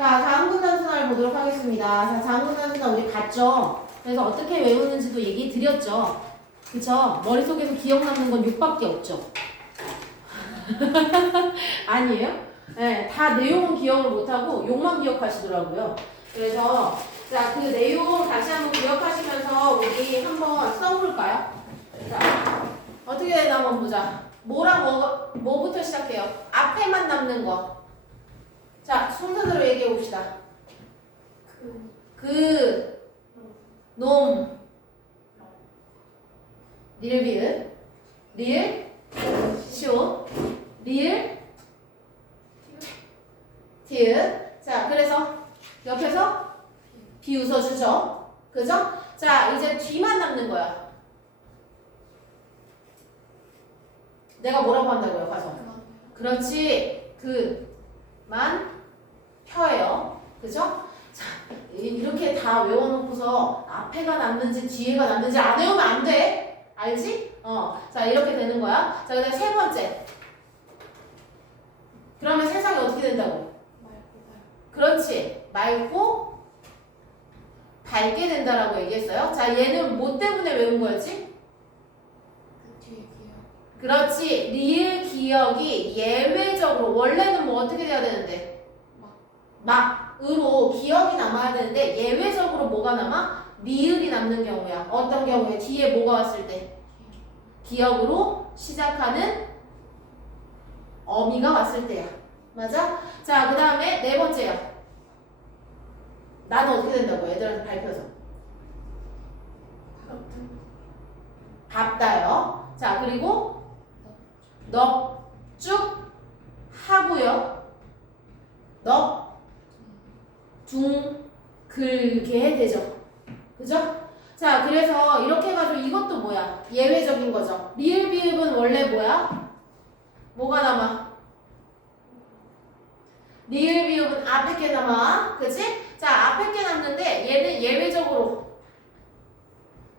자, 자음분단순화를 보도록 하겠습니다. 자, 자음분단순화 우리 봤죠? 그래서 어떻게 외우는지도 얘기 드렸죠? 그쵸? 머릿속에서 기억 남는 건 6밖에 없죠? 아니에요? 네, 다 내용은 기억을 못하고 욕만 기억하시더라고요. 그래서 자, 그 내용 다시 한번 기억하시면서 우리 한번 써볼까요? 자, 어떻게 되나 한번 보자. 뭐부터 시작해요? 앞에만 남는 거. 자, 순서대로 얘기해 봅시다. 놈, 리을, 리을, 시오, 리을, 티읕. 자, 그래서 옆에서 비웃어주죠. 그죠? 자, 이제 뒤만 남는 거야. 내가 뭐라고 한다고요, 가서? 그렇지. 그만 펴예요. 그죠? 자, 이렇게 다 외워놓고서 앞에가 남는지 뒤에가 남는지 안 외우면 안 돼. 알지? 자, 이렇게 되는 거야. 자, 그다음 세 번째. 그러면 세상이 어떻게 된다고? 그렇지. 맑고 밝게 된다라고 얘기했어요. 자, 얘는 뭐 때문에 외운 거였지? 그렇지. 리을 기억이 예외적으로 원래는 뭐 어떻게 돼야 되는데? 막으로 기억이 남아야 되는데 예외적으로 뭐가 남아? 리을이 남는 경우야. 어떤 경우에? 뒤에 뭐가 왔을 때? 기억으로 시작하는 어미가 왔을 때야. 맞아? 자, 그 다음에 네 번째야. 나는 어떻게 된다고? 애들한테 발표해서. 밥다요. 자, 그리고 넉쭉 하고요. 넉둥글게 되죠. 그죠? 자, 그래서 이렇게 해가지고 이것도 뭐야? 예외적인 거죠. 리을 비읍은 원래 뭐야? 뭐가 남아? 리을 비읍은 앞에 게 남아. 그치? 자, 앞에 게 남는데 얘는 예외적으로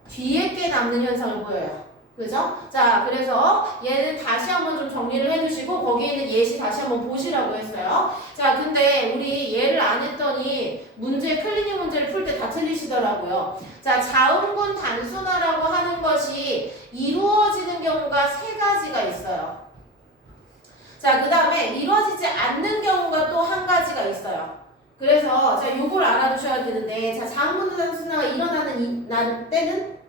뒤에 게 남는 현상을 보여요. 그죠? 자, 그래서 얘는 다시 한번 좀 정리를 해두시고 거기에 있는 예시 다시 한번 보시라고 했어요. 자, 근데 우리 얘를 안 했더니 클리닉 문제를 풀 때 다 틀리시더라고요. 자, 자음군 단순화라고 하는 것이 이루어지는 경우가 세 가지가 있어요. 자, 그 다음에 이루어지지 않는 경우가 또 한 가지가 있어요. 그래서 자, 요걸 알아두셔야 되는데, 자, 자음군 단순화가 일어나는 때는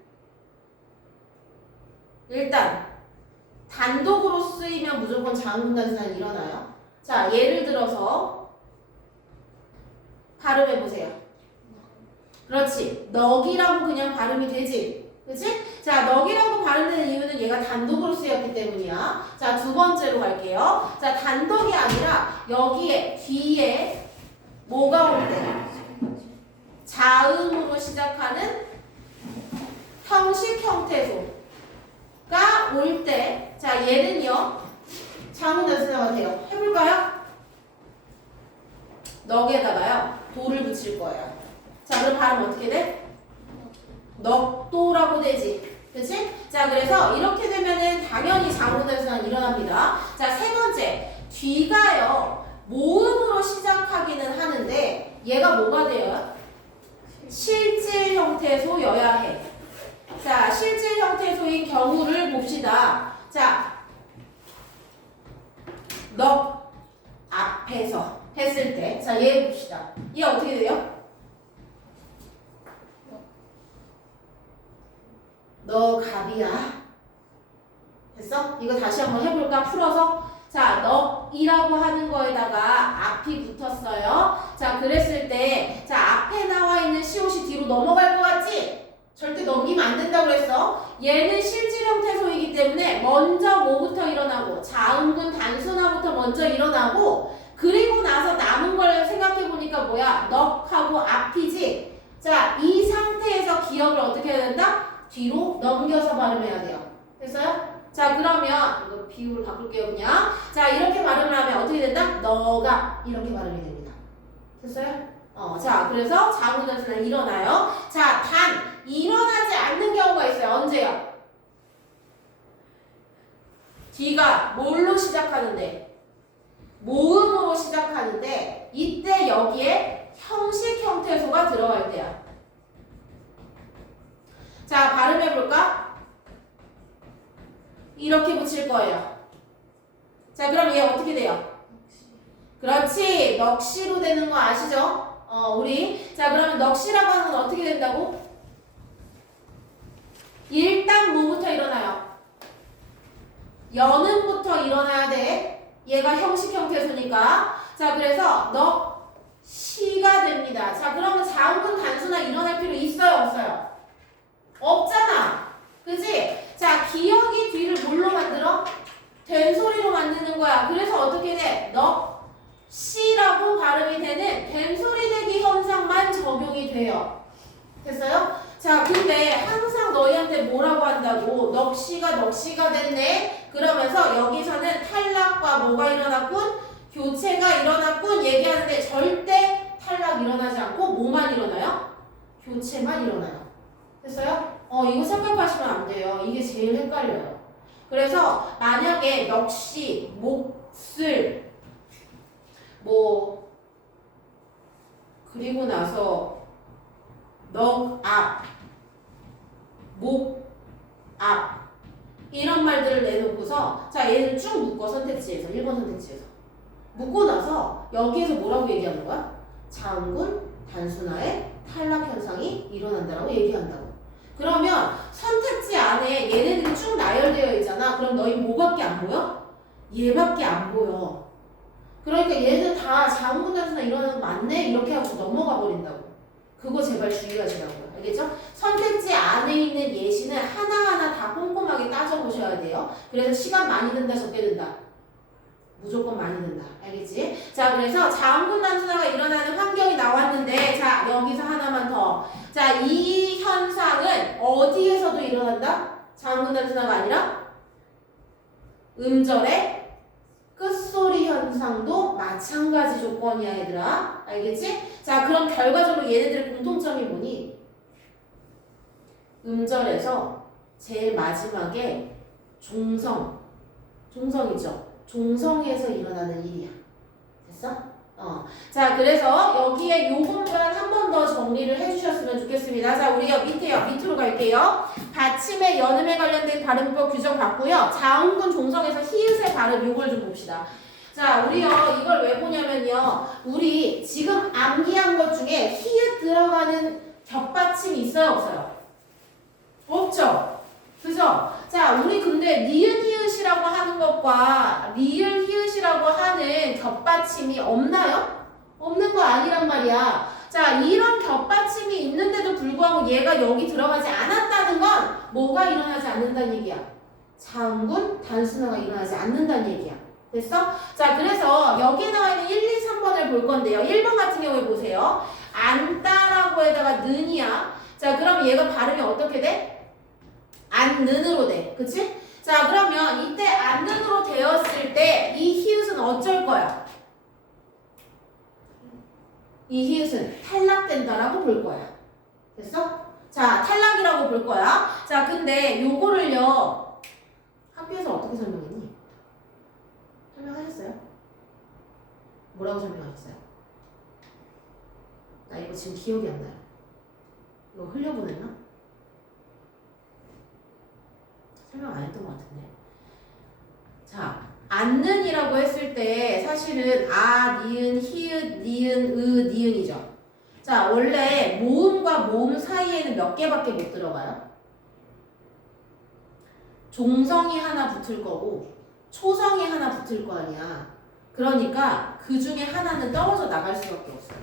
일단 단독으로 쓰이면 무조건 자음군 단순화는 일어나요. 자, 예를 들어서 발음해 보세요. 그렇지. 넉이라고 그냥 발음이 되지. 그치? 자, 넉이라고 발음되는 이유는 얘가 단독으로 쓰였기 때문이야. 자, 두 번째로 갈게요. 자, 단독이 아니라 여기에 뒤에 뭐가 올 때? 자음으로 시작하는 형식 형태소 가 올 때, 자, 얘는요, 자음군 단순화가 돼요. 해볼까요? 넉에다가요, 도를 붙일 거예요. 자, 그럼 발음 어떻게 돼? 넉도라고 되지. 그치? 자, 그래서 이렇게 되면은 당연히 자음군 단순화는 일어납니다. 자, 세 번째. 뒤가요, 모음으로 시작하기는 하는데, 얘가 뭐가 돼요? 실질 형태소여야 해. 자, 실질 형태소인 경우를 봅시다. 자, 넉 앞에서 했을 때, 자, 얘 봅시다. 얘 어떻게 돼요? 너 갑이야. 됐어? 이거 다시 한번 해볼까? 풀어서. 자, 넉이라고 하는 거에다가 앞이 붙었어요. 자, 그랬을 때, 자, 앞에 나와 있는 시옷이 뒤로 넘어갈 것 같지? 절대 넘기면 안 된다고 그랬어. 얘는 실질 형태소이기 때문에 먼저 뭐부터 일어나고, 자음군 단순화부터 먼저 일어나고, 그리고 나서 남은 걸 생각해 보니까 뭐야? 넉하고 앞이지? 자, 이 상태에서 기억을 어떻게 해야 된다? 뒤로 넘겨서 발음해야 돼요. 됐어요? 자, 그러면 이거 비율을 바꿀게요, 그냥. 자, 이렇게 발음을 하면 어떻게 된다? 너가 이렇게 발음이 됩니다. 됐어요? 자, 그래서 자음군 단순화 일어나요. 자, 단 일어나지 않는 경우가 있어요. 언제요? 뒤가 뭘로 시작하는데? 모음으로 시작하는데 이때 여기에 형식 형태소가 들어갈 때야. 자, 발음해볼까? 이렇게 붙일 거예요. 자, 그럼 얘 어떻게 돼요? 그렇지. 넋이로 되는 거 아시죠? 우리. 자, 그러면 넋이라고 하는 건 어떻게 된다고? 일단 뭐부터 일어나요? 연음부터 일어나야 돼. 얘가 형식 형태소니까. 자, 그래서 넋이가 됩니다. 자, 그러면 자음분 단수나 일어날 필요 있어요? 없어요? 없잖아. 그지? 자, 기억이 뒤를 뭘로 만들어? 된소리로 만드는 거야. 그래서 어떻게 돼? 넋이라고 발음이 되는 된소리 대기 현상만 적용이 돼요. 됐어요? 자, 근데 항상 너희한테 뭐라고 한다고? 넋이가 됐네? 그러면서 여기서는 탈락과 뭐가 일어났군? 교체가 일어났군? 얘기하는데 절대 탈락 일어나지 않고 뭐만 일어나요? 교체만 일어나요. 됐어요? 이거 생각하시면 안 돼요. 이게 제일 헷갈려요. 그래서 만약에 넋이, 몫을, 그리고 나서 넋앞, 목앞 이런 말들을 내놓고서 자, 얘를 쭉 묶어 선택지에서 1번 선택지에서 묶고 나서 여기에서 뭐라고 얘기하는 거야? 자음군 단순화의 탈락 현상이 일어난다라고 얘기한다고. 그러면 선택지 안에 얘네들이 쭉 나열되어 있잖아. 그럼 너희 뭐밖에 안 보여? 얘밖에 안 보여. 그러니까 얘들 다 자음군 단순화 일어나는 거 맞네? 이렇게 하고 넘어가 버린다고. 그거 제발 주의하시라고요. 알겠죠? 선택지 안에 있는 예시는 하나하나 다 꼼꼼하게 따져보셔야 돼요. 그래서 시간 많이 든다, 적게 든다? 무조건 많이 든다. 알겠지? 자, 그래서 자음군 단순화가 일어나는 환경이 나왔는데 자, 여기서 하나만 더. 자, 이 현상은 어디에서도 일어난다? 자음군 단순화가 아니라 음절의 끝소리 현상도 마찬가지 조건이야, 얘들아. 알겠지? 자, 그럼 결과적으로 얘네들의 공통점이 뭐니? 음절에서 제일 마지막에 종성이죠. 종성에서 일어나는 일이야. 됐어? 자, 그래서 여기에 요 부분만 한 번 더 정리를 해주셨으면 좋겠습니다. 자, 우리 밑으로 갈게요. 받침의 연음에 관련된 발음법 규정 봤고요. 자음군 종성에서 히읗의 발음 요걸 좀 봅시다. 자, 우리요 이걸 왜 보냐면요. 우리 지금 암기한 것 중에 히읗 들어가는 겹받침이 있어요, 없어요? 없죠? 그죠? 자, 우리 근데 니은 히읗이라고 하는 것과 리을 히읗이라고 하는 겹받침이 없나요? 없는 거 아니란 말이야. 자, 이런 겹받침이 있는데도 불구하고 얘가 여기 들어가지 않았다는 건 뭐가 일어나지 않는다는 얘기야? 자음군 단순화가 일어나지 않는다는 얘기야. 됐어? 자, 그래서 여기에 나와 있는 1, 2, 3번을 볼 건데요. 1번 같은 경우에 보세요. 안따라고 에다가 는이야. 자, 그럼 얘가 발음이 어떻게 돼? 안는으로 돼. 그치? 자, 그러면 이때 안는으로 되었을 때 이 히읗은 어쩔 거야? 이 히읗은 탈락된다라고 볼 거야. 됐어? 자, 탈락이라고 볼 거야. 자, 근데 요거를요 학교에서 어떻게 설명했니? 설명하셨어요? 뭐라고 설명하셨어요? 나 이거 지금 기억이 안 나요. 이거 흘려보냈나? 설명 안 했던 것 같은데. 자, 앉는이라고 했을 때 사실은 아, 니은, 히읗, 니은, 니은이죠. 자, 원래 모음과 모음 사이에는 몇 개밖에 못 들어가요? 종성이 하나 붙을 거고 초성이 하나 붙을 거 아니야. 그러니까 그 중에 하나는 떨어져 나갈 수밖에 없어요.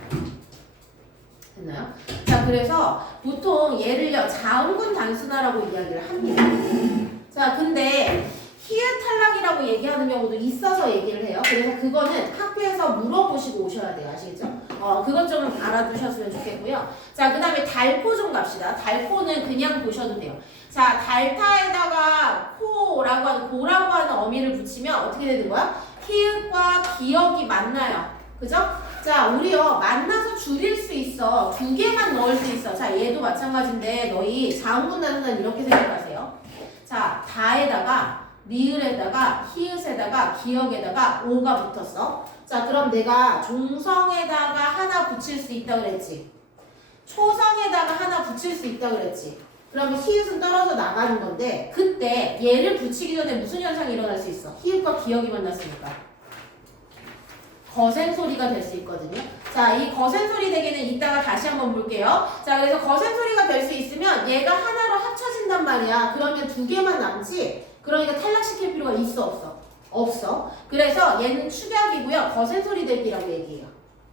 됐나요? 자, 그래서 보통 얘를요 자음군 단순화라고 이야기를 합니다. 자, 근데 히읗 탈락이라고 얘기하는 경우도 있어서 얘기를 해요. 그래서 그거는 학교에서 물어보시고 오셔야 돼요. 아시겠죠? 그것 좀 알아두셨으면 좋겠고요. 자, 그 다음에 달코 좀 갑시다. 달코는 그냥 보셔도 돼요. 자, 달타에다가 코라고 하는 고라고 하는 어미를 붙이면 어떻게 되는 거야? 히읗과 기역이 만나요. 그죠? 자, 우리요 만나서 줄일 수 있어. 두 개만 넣을 수 있어. 자, 얘도 마찬가지인데 너희 자음군 단순화는 이렇게 생각하세요. 자, 다에다가 리을에다가 히읗에다가 기역에다가 오가 붙었어. 자, 그럼 내가 종성에다가 하나 붙일 수 있다 그랬지. 초성에다가 하나 붙일 수 있다 그랬지. 그러면 히읗은 떨어져 나가는 건데 그때 얘를 붙이기 전에 무슨 현상이 일어날 수 있어? 히읗과 기역이 만났으니까 거센 소리가 될 수 있거든요. 자, 이 거센 소리 되기는 이따가 다시 한번 볼게요. 자, 그래서 거센 소리가 될 수 있으면 얘가 하나로 합쳐진단 말이야. 그러면 두 개만 남지. 그러니까 탈락시킬 필요가 있어, 없어? 없어. 그래서 얘는 축약이고요. 거센 소리 되기라고 얘기해요.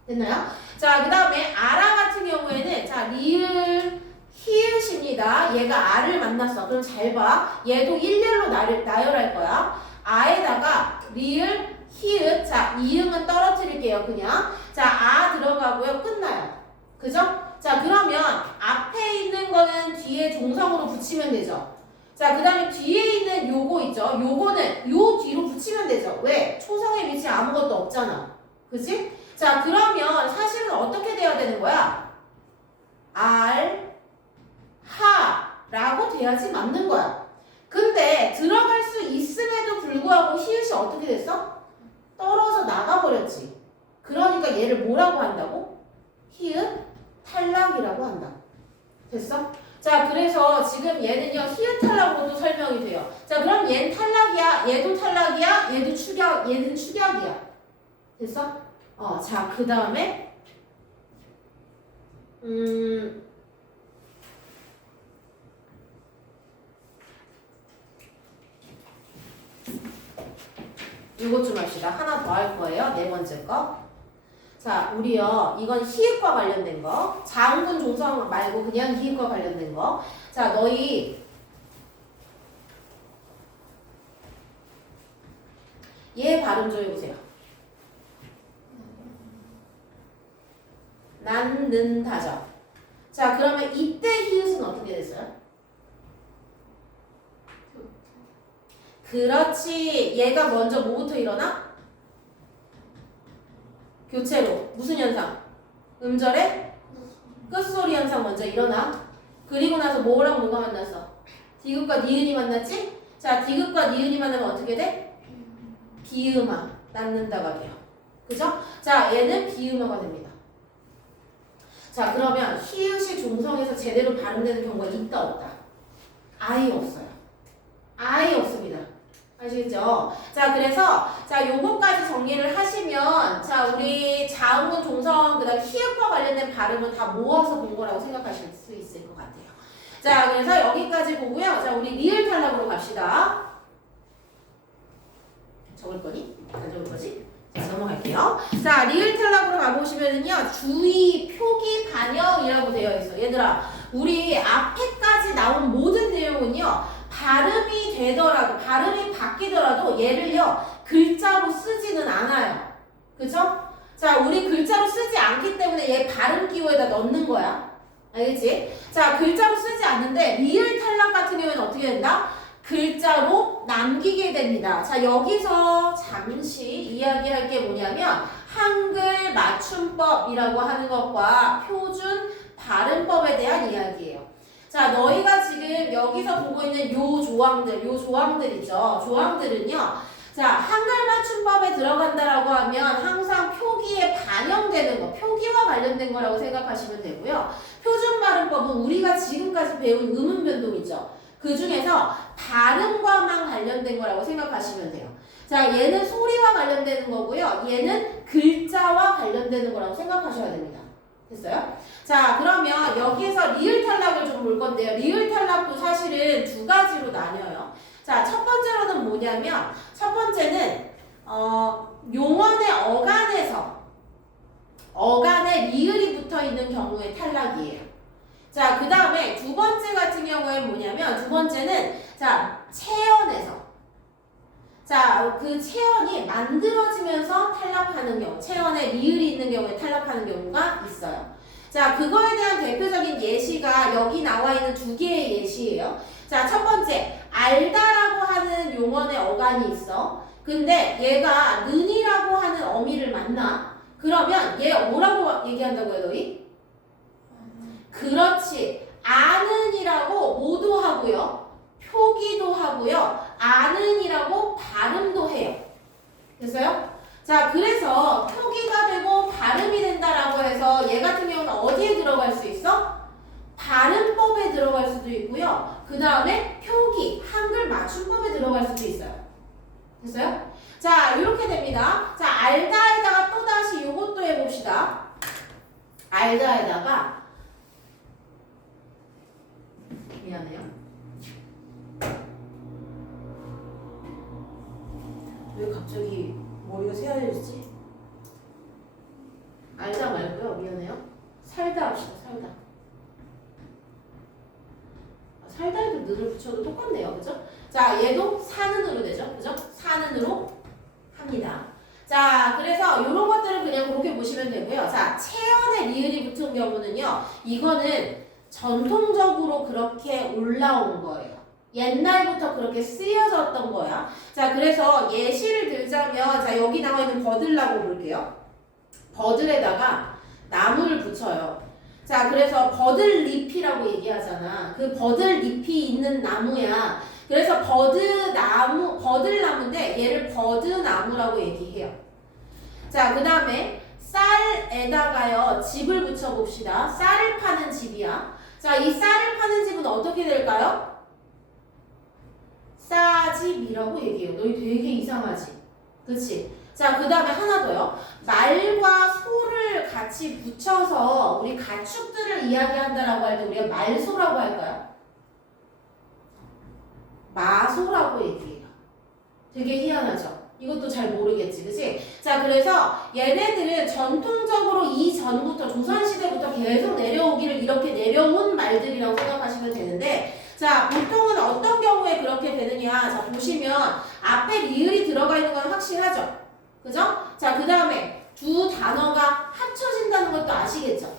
됐나요? 자, 그 다음에 아라 같은 경우에는 자, 리을 히읗입니다. 얘가 아를 만났어. 그럼 잘 봐. 얘도 일렬로 나열할 거야. 아에다가 리을 히읗. 자, 이응은 떨어뜨릴게요. 그냥. 자, 아 들어가고요. 끝나요. 그죠? 자, 그러면 앞에 있는 거는 뒤에 종성으로 붙이면 되죠. 자, 그 다음에 뒤에 있는 요거 있죠. 요거는 요 뒤로 붙이면 되죠. 왜? 초성에 밑에 아무것도 없잖아. 그지? 자, 그러면 사실은 어떻게 돼야 되는 거야? 알, 하 라고 돼야지 맞는 거야. 근데 들어갈 수 있음에도 불구하고 히읗이 어떻게 됐어? 떨어져 나가버렸지. 그러니까 얘를 뭐라고 한다고? 히읗 탈락이라고 한다. 됐어? 자, 그래서 지금 얘는요 히읗 탈락으로도 설명이 돼요. 자, 그럼 얘는 탈락이야, 얘도 탈락이야, 얘도 축약, 얘는 축약이야. 됐어? 자, 그 다음에 이것 좀 합시다. 하나 더 할 거예요. 네 번째 거. 자, 우리요. 이건 히읗과 관련된 거. 자음군 종성 말고 그냥 히읗과 관련된 거. 자, 너희 얘 발음 좀 해보세요. 낳는다죠. 자, 그러면 이때 히읗은 어떻게 됐어요? 그렇지. 얘가 먼저 뭐부터 일어나? 교체로. 무슨 현상? 음절의 끝소리 현상 먼저 일어나. 그리고 나서 뭐랑 뭐가 만났어? 디귿과 니은이 만났지? 자, 디귿과 니은이 만나면 어떻게 돼? 비음화. 낳는다가 돼요. 그죠? 자, 얘는 비음화가 됩니다. 자, 그러면 히읗이 종성에서 제대로 발음되는 경우가 있다 없다? 아예 없어요. 아예 없습니다. 아시겠죠? 자, 그래서 자, 요거까지 정리를 하시면 자, 우리 자음군 종성 그다음 히읗과 관련된 발음을 다 모아서 본 거라고 생각하실 수 있을 것 같아요. 자, 그래서 여기까지 보고요. 자, 우리 리을 탈락으로 갑시다. 적을 거니? 안 적을 거지? 자, 넘어갈게요. 자, 리을 탈락으로 가보시면은요, 주의, 표기, 반영이라고 되어 있어. 얘들아, 우리 앞에까지 나온 모든 내용은요, 발음이 되더라도, 발음이 바뀌더라도 얘를요, 글자로 쓰지는 않아요. 그쵸? 자, 우리 글자로 쓰지 않기 때문에 얘 발음 기호에다 넣는 거야. 알겠지? 자, 글자로 쓰지 않는데, 리을 탈락 같은 경우에는 어떻게 된다? 글자로 남기게 됩니다. 자, 여기서 잠시 이야기할 게 뭐냐면 한글 맞춤법이라고 하는 것과 표준 발음법에 대한 이야기예요. 자, 너희가 지금 여기서 보고 있는 요 조항들이죠. 조항들은요. 자, 한글 맞춤법에 들어간다라고 하면 항상 표기에 반영되는 거, 표기와 관련된 거라고 생각하시면 되고요. 표준 발음법은 우리가 지금까지 배운 음운 변동이죠. 그 중에서 발음과만 관련된 거라고 생각하시면 돼요. 자, 얘는 소리와 관련되는 거고요. 얘는 글자와 관련되는 거라고 생각하셔야 됩니다. 됐어요? 자, 그러면 여기에서 리을 탈락을 좀 볼 건데요. 리을 탈락도 사실은 두 가지로 나뉘어요. 자, 첫 번째로는 뭐냐면 첫 번째는 용언의 어간에 리을이 붙어 있는 경우의 탈락이에요. 자, 그 다음에 두 번째 같은 경우에는 뭐냐면 두 번째는 자, 체언에서 자, 그 체언이 만들어지면서 탈락하는 경우, 체언에 리을이 있는 경우에 탈락하는 경우가 있어요. 자, 그거에 대한 대표적인 예시가 여기 나와 있는 두 개의 예시예요. 자, 첫 번째, 알다라고 하는 용언의 어간이 있어. 근데 얘가 는이라고 하는 어미를 만나. 그러면 얘 뭐라고 얘기한다고요, 너희? 그렇지. 아는이라고 모두 하고요. 표기도 하고요. 아는이라고 발음도 해요. 됐어요? 자, 그래서 표기가 되고 발음이 된다라고 해서 얘 같은 경우는 어디에 들어갈 수 있어? 발음법에 들어갈 수도 있고요. 그 다음에 표기, 한글 맞춤법에 들어갈 수도 있어요. 됐어요? 자, 이렇게 됩니다. 자, 알다에다가 또다시 요것도 해봅시다. 알다에다가 미안해요. 왜 갑자기 머리가 새하얘지지? 알다 말고요. 미안해요. 살다 합시다. 살다. 살다에도 는을 붙여도 똑같네요. 그죠? 자, 얘도 사는으로 되죠. 그죠? 사는으로 합니다. 자, 그래서 이런 것들은 그냥 그렇게 보시면 되고요. 자, 체연의 리을이 붙은 경우는요. 이거는 전통적으로 그렇게 올라온 거예요. 옛날부터 그렇게 쓰여졌던 거야. 자, 그래서 예시를 들자면, 자, 여기 나와 있는 버들라고 볼게요. 버들에다가 나무를 붙여요. 자, 그래서 버들잎이라고 얘기하잖아. 그 버들잎이 있는 나무야. 그래서 버들나무인데 얘를 버드나무라고 얘기해요. 자, 그 다음에 쌀에다가요, 집을 붙여봅시다. 쌀을 파는 집이야. 자, 이 쌀을 파는 집은 어떻게 될까요? 싸집이라고 얘기해요. 너희 되게 이상하지? 그치? 자, 그 다음에 하나 더요. 말과 소를 같이 붙여서 우리 가축들을 이야기한다라고 할 때 우리가 말소라고 할까요? 마소라고 얘기해요. 되게 희한하죠? 이것도 잘 모르겠지, 그치? 자, 그래서 얘네들은 전통적으로 이전부터, 조선시대부터 계속 내려오기를 이렇게 내려온 말들이라고 생각하시면 되는데, 자, 보통은 어떤 경우에 그렇게 되느냐. 자, 보시면 앞에 리을이 들어가 있는 건 확실하죠? 그죠? 자, 그 다음에 두 단어가 합쳐진다는 것도 아시겠죠?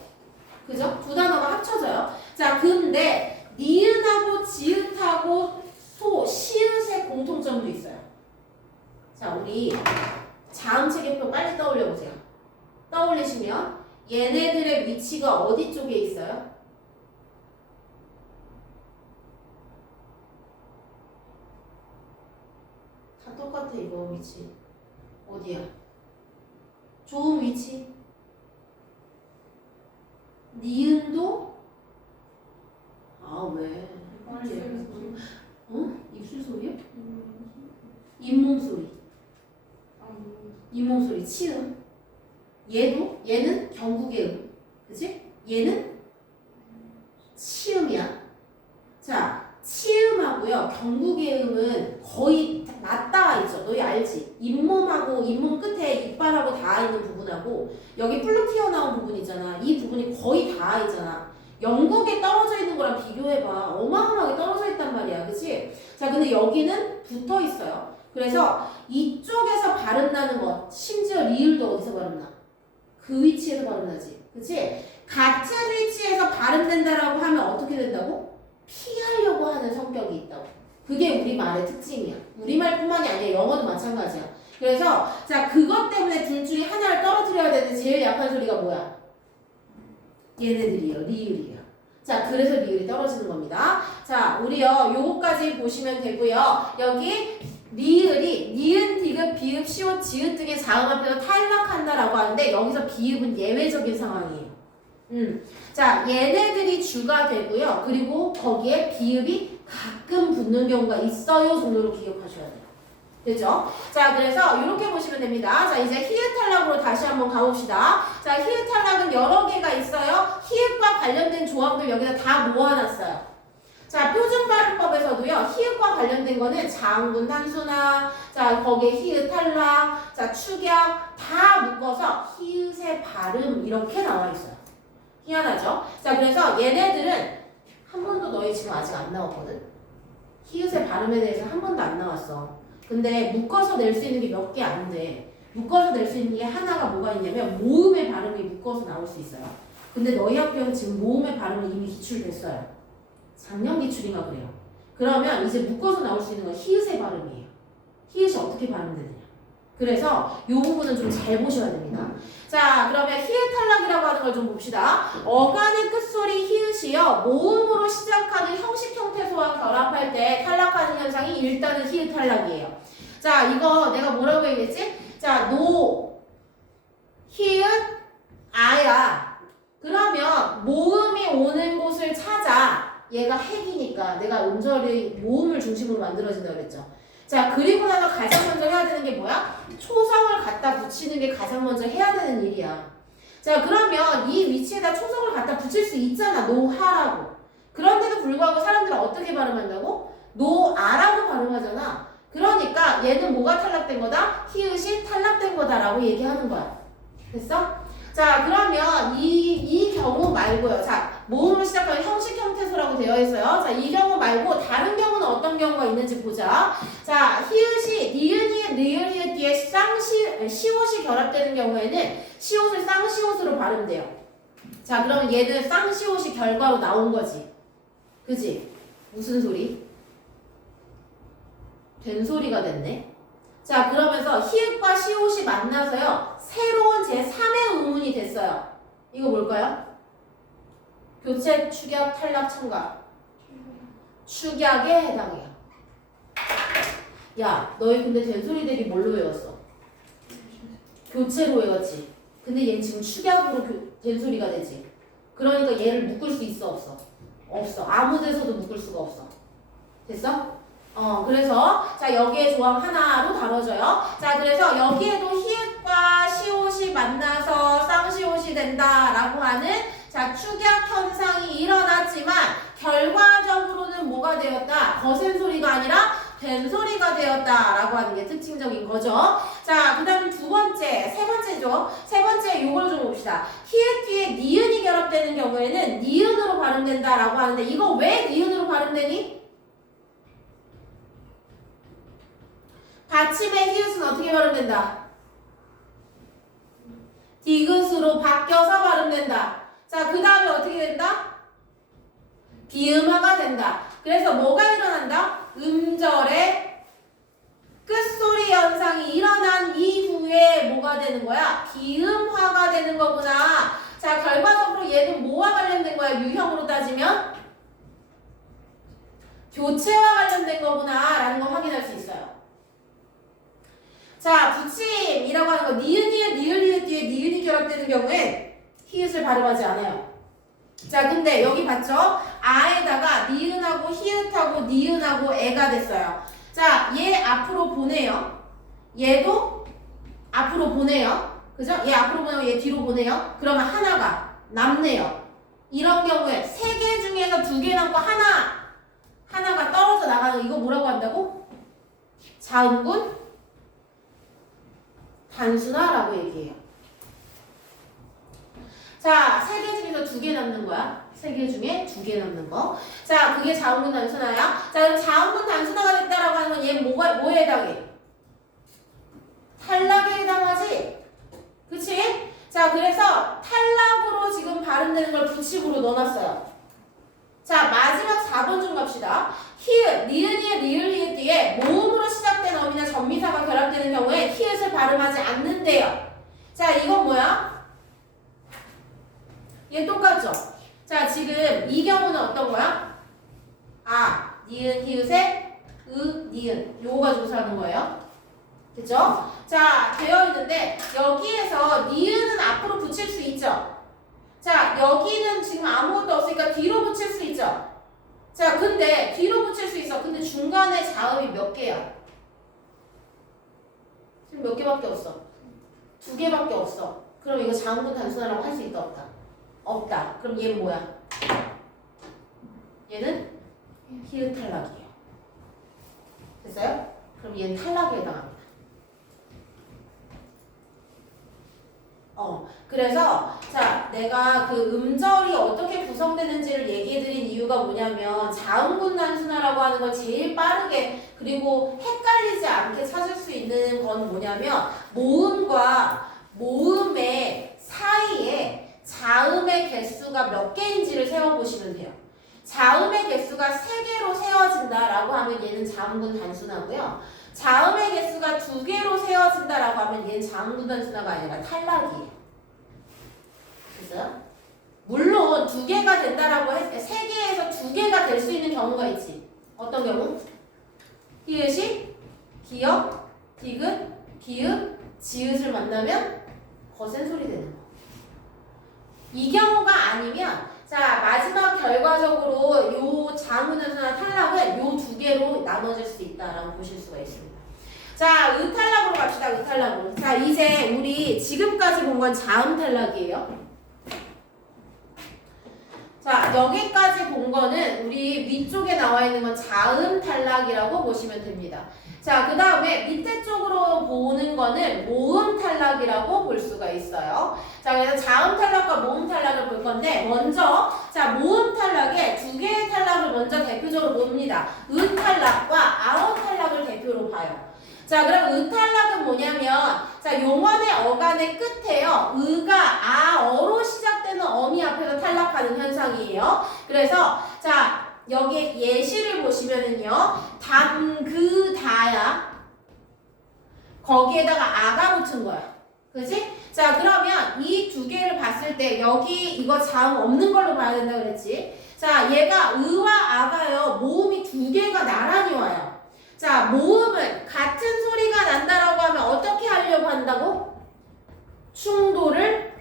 그죠? 두 단어가 합쳐져요. 자, 근데 니은하고 지읒하고 시읒의 공통점도 있어요. 자, 우리 자음체계표 빨리 떠올려 보세요. 떠올리시면 얘네들의 위치가 어디 쪽에 있어요? 다 똑같아. 이거 위치 어디야? 좋은 위치. 니은도 왜? 빨리 입술 소리요? 잇몸 소리. 잇몸 소리. 치음. 얘는 경국의 음. 그치? 얘는 치음이야. 자, 치음하고요. 경국의 음은 거의 맞닿아 있죠. 너희 알지? 잇몸하고 잇몸 끝에 이빨하고 닿아 있는 부분하고 여기 뿔룩 튀어나온 부분 있잖아. 이 부분이 거의 닿아 있잖아. 영국에 떨어져 있는 거랑 비교해봐. 어마어마하게 떨어져 있단 말이야. 그치? 자, 근데 여기는 붙어 있어요. 그래서 이쪽에서 발음 나는 것, 심지어 리을도 어디서 발음 나? 그 위치에서 발음 나지. 그치? 같은 위치에서 발음된다라고 하면 어떻게 된다고? 피하려고 하는 성격이 있다고. 그게 우리말의 특징이야. 우리말뿐만이 아니라 영어도 마찬가지야. 그래서 자, 그것 때문에 둘 중에 하나를 떨어뜨려야 되는데 제일 약한 소리가 뭐야? 얘네들이요. 리을이에요. 자, 그래서 리을이 떨어지는 겁니다. 자, 우리요. 요거까지 보시면 되고요. 여기 리을이 니은, 디귿, 비읍, 시옷, 지읒 등의 자음 앞에서 탈락한다라고 하는데 여기서 비읍은 예외적인 상황이에요. 자, 얘네들이 주가 되고요. 그리고 거기에 비읍이 가끔 붙는 경우가 있어요 정도로 기억하셔야 돼요. 됐죠? 자, 그래서 이렇게 보시면 됩니다. 자, 이제 히읗 탈락으로 다시 한번 가봅시다. 자, 히읗 탈락은 여러 개가 있어요. 히읗과 관련된 조합들 여기다 다 모아놨어요. 자, 표준 발음법에서도요. 히읗과 관련된 거는 장군 단수나 자, 거기에 히읗 탈락, 자, 축약 다 묶어서 히읗의 발음 이렇게 나와 있어요. 희한하죠? 자, 그래서 얘네들은 한 번도 너희 지금 아직 안 나왔거든? 히읗의 발음에 대해서 한 번도 안 나왔어. 근데 묶어서 낼 수 있는 게 몇 개 안 돼. 묶어서 낼 수 있는 게 하나가 뭐가 있냐면 모음의 발음이 묶어서 나올 수 있어요. 근데 너희 학교는 지금 모음의 발음이 이미 기출됐어요. 작년 기출인가 그래요. 그러면 이제 묶어서 나올 수 있는 건 히읗의 발음이에요. 히읗이 어떻게 발음되느냐. 그래서 이 부분은 좀 잘 보셔야 됩니다. 자, 그러면 히읗 탈락이라고 하는 걸 좀 봅시다. 어간의 끝소리 히읗이요. 모음으로 시작하는 형식 형태소와 결합할 때 탈락하는 현상이 일단은 히읗 탈락이에요. 자, 이거 내가 뭐라고 얘기했지? 자, 노, 히읗, 아야. 그러면 모음이 오는 곳을 찾아. 얘가 핵이니까 내가 음절이 모음을 중심으로 만들어진다고 그랬죠. 자, 그리고 나서 가장 먼저 해야 되는 게 뭐야? 초성을 갖다 붙이는 게 가장 먼저 해야 되는 일이야. 자, 그러면 이 위치에다 초성을 갖다 붙일 수 있잖아. 노하라고. 그런데도 불구하고 사람들은 어떻게 발음한다고? 노아라고 발음하잖아. 그러니까 얘는 뭐가 탈락된 거다? 히읗이 탈락된 거다라고 얘기하는 거야. 됐어? 자, 그러면 이 경우 말고요. 자, 모음으로 시작하는 형식 형태소라고 되어 있어요. 자, 이 경우 말고 다른 경우는 어떤 경우가 있는지 보자. 자, 히읗이 니은, 히읗, 리을, 히읗 뒤에 시옷이 결합되는 경우에는 시옷을 쌍시옷으로 발음돼요. 자, 그러면 얘는 쌍시옷이 결과로 나온 거지. 그지? 무슨 소리? 된 소리가 됐네. 자, 그러면서 히읗과 시옷이 만나서요. 새로운 제3의 의문이 됐어요. 이거 뭘까요? 교체, 축약, 탈락, 참가. 축약에 해당해요. 야, 너희 근데 된소리들이 뭘로 외웠어? 교체로 외웠지. 근데 얘는 지금 축약으로 된소리가 되지. 그러니까 얘를 묶을 수 있어, 없어? 없어. 아무 데서도 묶을 수가 없어. 됐어? 그래서 자, 여기에 조항 하나로 다뤄져요. 자, 그래서 여기에도 히읗과 시옷이 만나서 쌍시옷이 된다라고 하는 자, 축약 현상이 일어났지만 결과적으로는 뭐가 되었다? 거센 소리가 아니라 된 소리가 되었다라고 하는 게 특징적인 거죠. 자, 그 다음에 세 번째죠. 세 번째 요걸 좀 봅시다. 히읗 뒤에 니은이 결합되는 경우에는 니은으로 발음된다라고 하는데 이거 왜 니은으로 발음되니? 받침의 히읗은 어떻게 발음된다? 디귿으로 바뀌어서 발음된다. 자, 그 다음에 어떻게 된다? 비음화가 된다. 그래서 뭐가 일어난다? 음절의 끝소리 현상이 일어난 이후에 뭐가 되는 거야? 비음화가 되는 거구나. 자, 결과적으로 얘는 뭐와 관련된 거야? 유형으로 따지면? 교체와 관련된 거구나 라는 거 확인할 수 있어요. 자, 붙임이라고 하는 거 니은, 리을, 히읗 뒤에 니은이 결합되는 경우엔 히읗을 발음하지 않아요. 자, 근데 여기 봤죠? 아에다가 니은하고 히읗하고 니은하고 애가 됐어요. 자, 얘 앞으로 보내요. 얘도 앞으로 보내요. 그죠? 얘 앞으로 보내고 얘 뒤로 보내요. 그러면 하나가 남네요. 이런 경우에 3개 중에서 2개 남고 하나가 떨어져 나가는 이거 뭐라고 한다고? 자음군 단순화라고 얘기해요. 자, 3개 중에서 2개 남는 거야. 3개 중에 2개 남는 거. 자, 그게 자음군 단순화야. 자, 그럼 자음군 단순화가 됐다라고 하는 건 얘는 뭐에 해당해? 탈락에 해당하지? 그치? 자, 그래서 탈락으로 지금 발음되는 걸 붙임으로 넣어놨어요. 자, 마지막 4번 좀 갑시다. 히읗, 니은, 리을, 히읗 뒤에 모음으로 시작된 어미나 전미사가 결합되는 경우에 히읗을 발음하지 않는데요. 자, 이건 뭐야? 얘 똑같죠? 자, 지금 이 경우는 어떤 거야? 아, 니은, 히읗에 니은. 요거 가지고 사는 거예요. 그죠? 자, 되어 있는데 여기에서 니은은 앞으로 붙일 수 있죠? 자, 여기는 지금 아무것도 없으니까 뒤로 붙일 수 있죠? 자, 근데 뒤로 붙일 수 있어. 근데 중간에 자음이 몇 개야? 지금 몇 개밖에 없어? 2개밖에 없어. 그럼 이거 자음군 단순화라고 할 수 있다 없다? 없다. 그럼 얘는 뭐야? 얘는 히읗 탈락이에요. 됐어요? 그럼 얘는 탈락에 해당합니다. 그래서 자, 내가 그 음절이 어떻게 구성되는지를 얘기해드린 이유가 뭐냐면 자음군 단순화라고 하는 걸 제일 빠르게 그리고 헷갈리지 않게 찾을 수 있는 건 뭐냐면 모음과 모음의 사이에 자음의 개수가 몇 개인지를 세워보시면 돼요. 자음의 개수가 3개로 세워진다라고 하면 얘는 자음군 단순화고요. 자음의 개수가 2개로 세워진다라고 하면 얘는 자음군 단순화가 아니라 탈락이에요. 됐어요? 물론 2개가 된다라고 했을 때 3개에서 2개가 될 수 있는 경우가 있지. 어떤 경우? 히읗이 기역, 디귿, 비읍, 지읒을 만나면 거센 소리 되는 거. 이 경우가 아니면 자 마지막 결과적으로 요 자문에서나 탈락은 요 두 개로 나눠질 수 있다라고 보실 수가 있습니다. 자 의탈락으로 갑시다. 의탈락으로. 자 이제 우리 지금까지 본 건 자음 탈락이에요. 자 여기까지 본 거는 우리 위쪽에 나와 있는 건 자음 탈락이라고 보시면 됩니다. 자 그 다음에 밑에 쪽으로 보는 거는 모음 탈락이라고 볼 수가 있어요. 자 그래서 자음 탈락과 모음 탈락을 볼 건데 먼저 자 모음 탈락의 두 개의 탈락을 먼저 대표적으로 봅니다. 의 탈락과 아어 탈락을 대표로 봐요. 자 그럼 의 탈락은 뭐냐면 자 용언의 어간의 끝에요. 의가 아어로 시작되는 어미 앞에서 탈락하는 현상이에요. 그래서 자 여기 예시를 보시면은요. 담그다야 거기에다가 아가 붙은 거야. 그치? 자 그러면 이 두 개를 봤을 때 여기 이거 자음 없는 걸로 봐야 된다 그랬지? 자 얘가 의와 아가요. 모음이 두 개가 나란히 와요. 자 모음은 같은 소리가 난다라고 하면 어떻게 하려고 한다고? 충돌을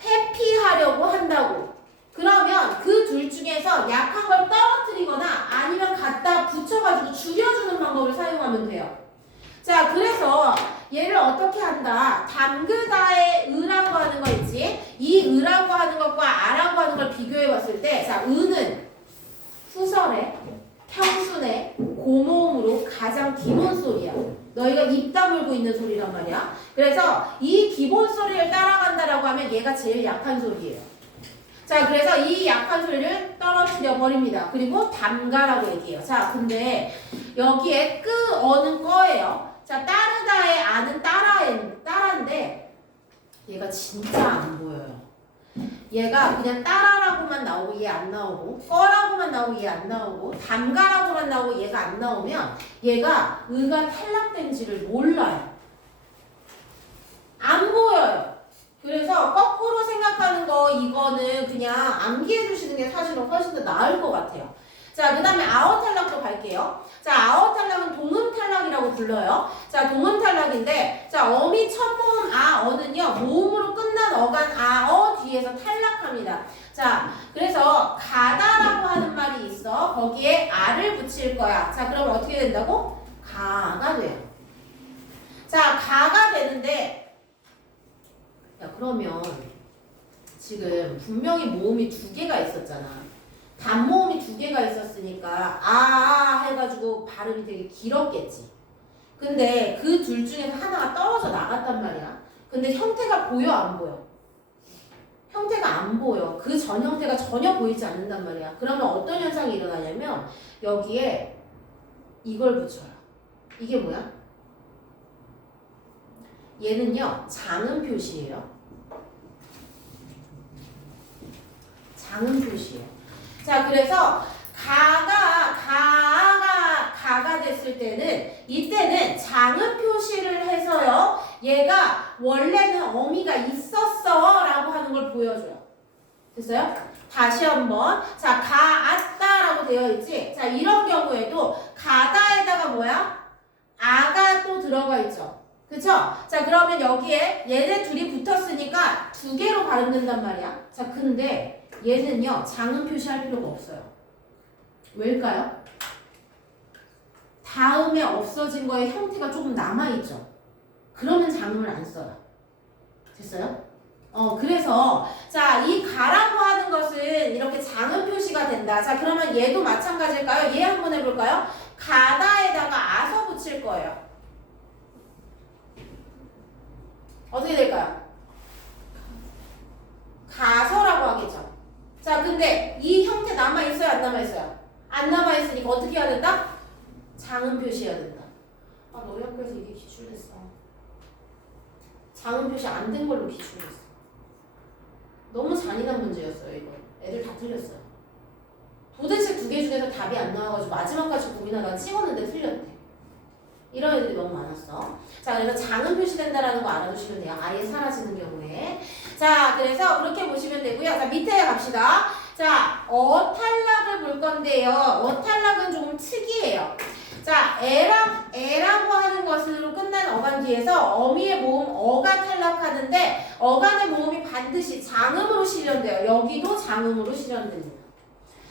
회피하려고 한다고. 그러면 그 둘 중에서 약한 걸 떨어뜨리거나 아니면 갖다 붙여가지고 줄여주는 방법을 사용하면 돼요. 자 그래서 얘를 어떻게 한다? 담그다의 의라고 하는 거 있지? 이 의라고 하는 것과 아라고 하는 걸 비교해 봤을 때 자 의는 후설의 평순의 고모음으로 가장 기본 소리야. 너희가 입 다물고 있는 소리란 말이야. 그래서 이 기본 소리를 따라간다라고 하면 얘가 제일 약한 소리예요. 자 그래서 이 약한 소리를 떨어뜨려 버립니다. 그리고 담가라고 얘기해요. 자 근데 여기에 끄 어는 꺼예요. 자 따르다의 아는 따라인데 얘가 진짜 안 보여요. 얘가 그냥 따라라고만 나오고 얘 안 나오고 꺼라고만 나오고 얘 안 나오고 담가라고만 나오고 얘가 안 나오면 얘가 의가 탈락된지를 몰라요. 안 보여요. 그래서 거꾸로 생각하는 거 이거는 그냥 암기해 주시는 게 사실은 훨씬 더 나을 것 같아요. 자, 그 다음에 아어 탈락도 갈게요. 자, 아어 탈락은 동음 탈락이라고 불러요. 자, 동음 탈락인데 자, 어미 첫 모음 아어는요. 모음으로 끝난 어간 아어 뒤에서 탈락합니다. 자, 그래서 가다라고 하는 말이 있어. 거기에 아를 붙일 거야. 자, 그럼 어떻게 된다고? 가가 돼요. 자, 가가 되는데 야, 그러면 지금 분명히 모음이 두 개가 있었잖아. 단모음이 두 개가 있었으니까 해가지고 발음이 되게 길었겠지. 근데 그 둘 중에서 하나가 떨어져 나갔단 말이야. 근데 형태가 보여 안 보여? 형태가 안 보여. 그 전 형태가 전혀 보이지 않는단 말이야. 그러면 어떤 현상이 일어나냐면 여기에 이걸 붙여요. 이게 뭐야? 얘는요 장음 표시예요. 장음 표시예요. 자 그래서 가가 됐을 때는 이때는 장음 표시를 해서요. 얘가 원래는 어미가 있었어 라고 하는 걸 보여줘요. 됐어요? 다시 한번 자 가았다라고 되어 있지. 자 이런 경우에도 가다에다가 뭐야? 아가 또 들어가 있죠. 그쵸? 자 그러면 여기에 얘네 둘이 붙었으니까 두 개로 발음된단 말이야. 자 근데 얘는요 장음 표시할 필요가 없어요. 왜일까요? 다음에 없어진 거의 형태가 조금 남아있죠. 그러면 장음을 안 써요. 됐어요? 그래서 자 이 가라고 하는 것은 이렇게 장음 표시가 된다. 자 그러면 얘도 마찬가지일까요? 얘 한번 해볼까요? 가다에다가 아서 붙일 거예요. 어떻게 될까요? 가서라고 하겠죠. 자 근데 이 형태 남아있어요? 안 남아있어요? 안 남아있으니까 어떻게 해야 된다? 장음 표시해야 된다. 아 너희 학교에서 이게 기출됐어. 장음 표시 안 된 걸로 기출했어. 너무 잔인한 문제였어요 이거. 애들 다 틀렸어요. 도대체 두 개 중에서 답이 안 나와가지고 마지막까지 고민하다가 찍었는데 틀렸대. 이런 애들이 너무 많았어. 자, 그래서 장음 표시된다라는 거 알아두시면 돼요. 아예 사라지는 경우에. 자, 그래서 그렇게 보시면 되고요. 자, 밑에 갑시다. 자, 어탈락을 볼 건데요. 어탈락은 조금 특이해요. 자, 애라고 하는 것으로 끝난 어간 뒤에서 어미의 모음 어가 탈락하는데 어간의 모음이 반드시 장음으로 실현돼요. 여기도 장음으로 실현됩니다.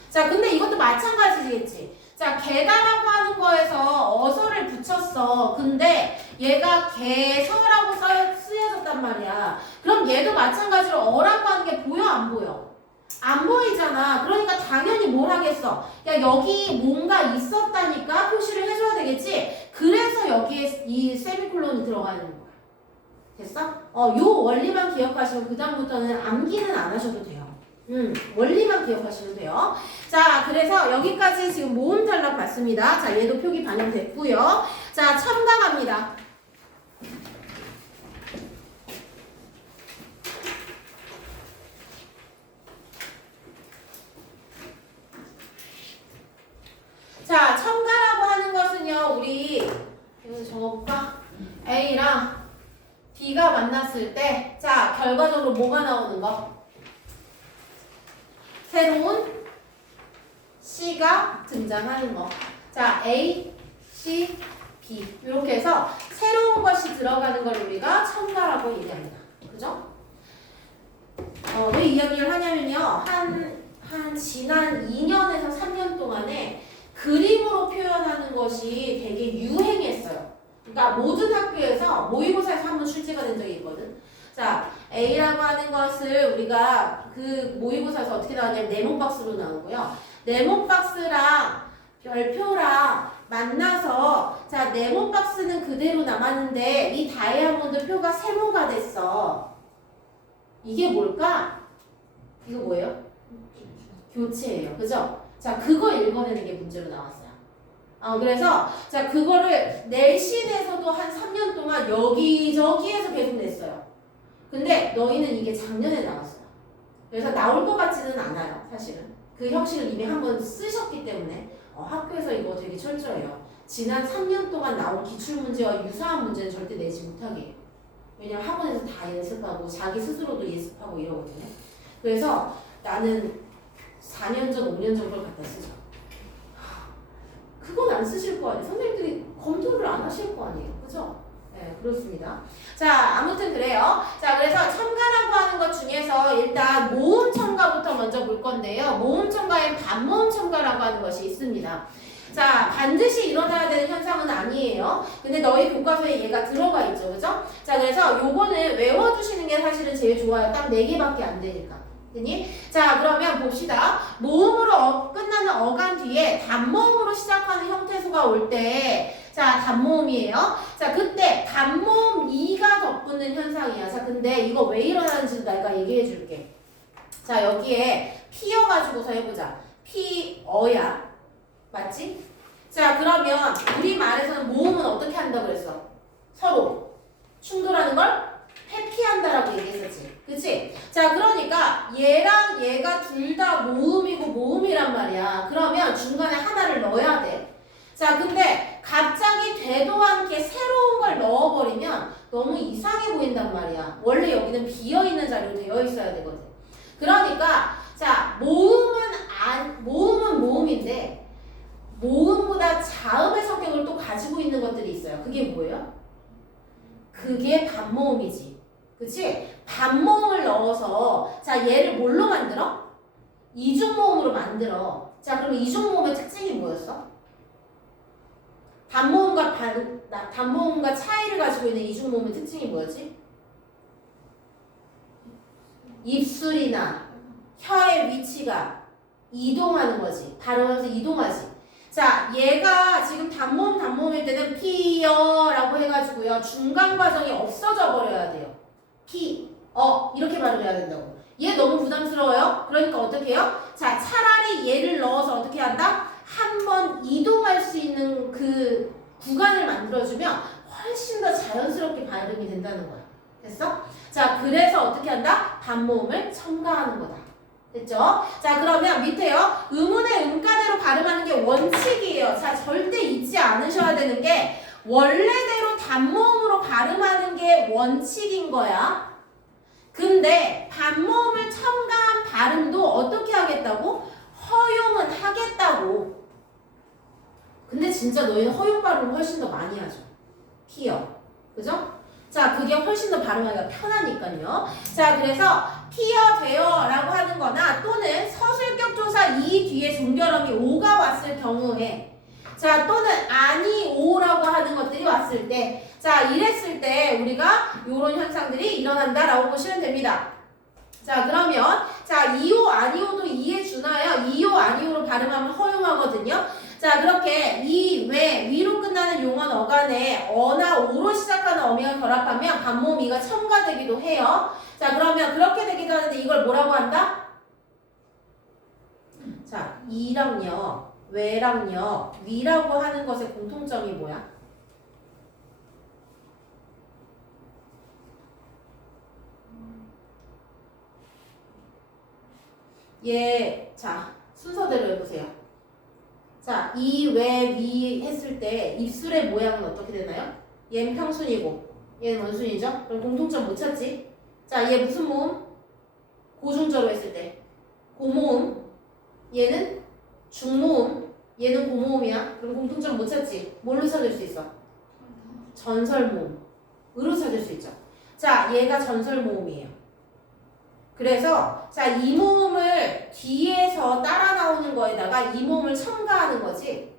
자, 근데 이것도 마찬가지겠지. 자, 개다라고 하는 거에서 어서를 붙였어. 근데 얘가 개서라고 쓰여졌단 말이야. 그럼 얘도 마찬가지로 어라고 하는 게 보여, 안 보여? 안 보이잖아. 그러니까 당연히 뭘 하겠어? 야, 여기 뭔가 있었다니까 표시를 해줘야 되겠지? 그래서 여기에 이 세미콜론이 들어가는 거야. 됐어? 요 원리만 기억하시면 그다음부터는 암기는 안 하셔도 돼요. 원리만 기억하시면 돼요. 자, 그래서 여기까지 지금 모음 탈락 봤습니다. 자, 얘도 표기 반영됐고요. 자, 첨가갑니다. 자, 첨가라고 하는 것은요, 우리 여기서 적어볼까? A랑 B가 만났을 때, 자, 결과적으로 뭐가 나오는 거? 새로운 C가 등장하는 거. 자, A, C, B 이렇게 해서 새로운 것이 들어가는 걸 우리가 첨가라고 얘기합니다. 그죠? 왜 이야기를 하냐면요. 한 지난 2년에서 3년 동안에 그림으로 표현하는 것이 되게 유행했어요. 그러니까 모든 학교에서 모의고사에서 한번 출제가 된 적이 있거든. 자, A라고 하는 것을 우리가 그 모의고사에서 어떻게 나왔냐면 네모박스로 나오고요. 네모박스랑 별표랑 만나서 자, 네모박스는 그대로 남았는데 이 다이아몬드 표가 세모가 됐어. 이게 뭘까? 이거 뭐예요? 교체예요. 그죠? 자, 그거 읽어내는 게 문제로 나왔어요. 그래서 자, 그거를 내신에서도 한 3년 동안 여기저기에서 계속 냈어요. 근데 너희는 이게 작년에 나왔어요. 그래서 나올 것 같지는 않아요. 사실은. 그 형식을 이미 한번 쓰셨기 때문에 학교에서 이거 되게 철저해요. 지난 3년 동안 나온 기출문제와 유사한 문제는 절대 내지 못하게 해요. 왜냐면 학원에서 다 연습하고 자기 스스로도 예습하고 이러거든요. 그래서 나는 4년 전, 5년 전 걸 갖다 쓰죠. 그건 안 쓰실 거 아니에요. 선생님들이 검토를 안 하실 거 아니에요. 그죠? 네, 그렇습니다. 자, 아무튼 그래요. 자, 그래서 첨가라고 하는 것 중에서 일단 모음 첨가부터 먼저 볼 건데요. 모음 첨가엔 반모음 첨가라고 하는 것이 있습니다. 자, 반드시 일어나야 되는 현상은 아니에요. 근데 너희 교과서에 얘가 들어가 있죠. 그죠? 자, 그래서 요거는 외워두시는 게 사실은 제일 좋아요. 딱 4개밖에 안 되니까. 됐니? 자, 그러면 봅시다. 모음으로 끝나는 어간 뒤에 단모음으로 시작하는 형태수가 올 때, 자, 단모음이에요. 자, 그때 단모음 2가 덧붙는 현상이야. 자, 근데 이거 왜 일어나는지 내가 얘기해 줄게. 자, 여기에 피어가지고서 해보자. 피어야. 맞지? 자, 그러면 우리 말에서는 모음은 어떻게 한다고 그랬어? 서로 충돌하는 걸 회피한다라고 얘기했었지. 그치? 자, 그러니까 얘랑 얘가 둘 다 모음이고 모음이란 말이야. 그러면 중간에 하나를 넣어야 돼. 자, 근데 갑자기 되도 않게 새로운 걸 넣어버리면 너무 이상해 보인단 말이야. 원래 여기는 비어있는 자리로 되어 있어야 되거든. 그러니까 자, 모음은 모음인데 모음보다 자음의 성격을 또 가지고 있는 것들이 있어요. 그게 뭐예요? 그게 반모음이지. 그치? 반모음을 넣어서 자, 얘를 뭘로 만들어? 이중모음으로 만들어. 자, 그럼 이중모음의 특징이 뭐였어? 단모음과 차이를 가지고 있는 이중모음의 특징이 뭐였지? 입술이나 혀의 위치가 이동하는 거지. 발음하면서 이동하지. 자, 얘가 지금 단모음일 때는 피어라고 해가지고요. 중간 과정이 없어져 버려야 돼요. 이렇게 발음해야 된다고. 얘 너무 부담스러워요? 그러니까 어떻게 해요? 자, 차라리 얘를 넣어서 어떻게 한다? 한번 이동할 수 있는 그 구간을 만들어주면 훨씬 더 자연스럽게 발음이 된다는 거야. 됐어? 자, 그래서 어떻게 한다? 반모음을 첨가하는 거다. 됐죠? 자, 그러면 밑에요. 의문의 음가대로 발음하는 게 원칙이에요. 자, 절대 잊지 않으셔야 되는 게 원래대로 단모음으로 발음하는 게 원칙인 거야. 근데 반모음을 첨가한 발음도 어떻게 하겠다고? 허용은 하겠다고. 근데 진짜 너희는 허용 발음을 훨씬 더 많이 하죠. 피어. 그죠? 자, 그게 훨씬 더 발음하기가 편하니까요. 자, 그래서 피어 되어라고 하는 거나 또는 서술격 조사 이 뒤에 종결음이 오가 왔을 경우에 자, 또는 아니 오라고 하는 것들이 왔을 때 자, 이랬을 때 우리가 요런 현상들이 일어난다라고 보시면 됩니다. 자, 그러면 자, 이오 아니오도 이해 주나요? 이오 아니오로 발음하면 허용하거든요. 자, 그렇게 이, 외, 위로 끝나는 용언 어간에 어나 오로 시작하는 어미가 결합하면 반모미가 첨가되기도 해요. 자, 그러면 그렇게 되기도 하는데 이걸 뭐라고 한다? 자, 이랑요, 외랑요, 위라고 하는 것의 공통점이 뭐야? 예, 자, 순서대로 해보세요. 자, 이, 외, 위 했을 때 입술의 모양은 어떻게 되나요? 얘는 평순이고 얘는 원순이죠? 그럼 공통점 못 찾지? 자, 얘 무슨 모음? 고중저로 했을 때 고모음. 얘는 중모음. 얘는 고모음이야. 그럼 공통점 못 찾지? 뭘로 찾을 수 있어? 전설모음. 으로 찾을 수 있죠. 자, 얘가 전설모음이에요. 그래서 자, 이 모음을 뒤에서 따라 나오는 거에다가 이 모음을 첨가하는 거지.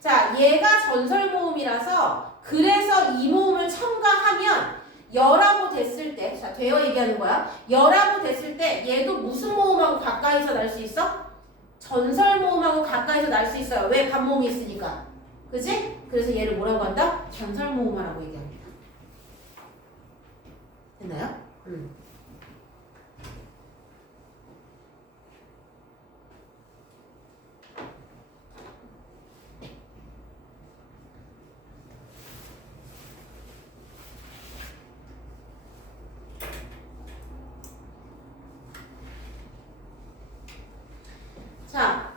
자, 얘가 전설 모음이라서 그래서 이 모음을 첨가하면 여라고 됐을 때, 자, 되어 얘기하는 거야. 여라고 됐을 때 얘도 무슨 모음하고 가까이서 날 수 있어? 전설 모음하고 가까이서 날 수 있어요. 왜? 반모음이 있으니까. 그치? 그래서 얘를 뭐라고 한다? 전설 모음이라고 얘기합니다. 됐나요? 자,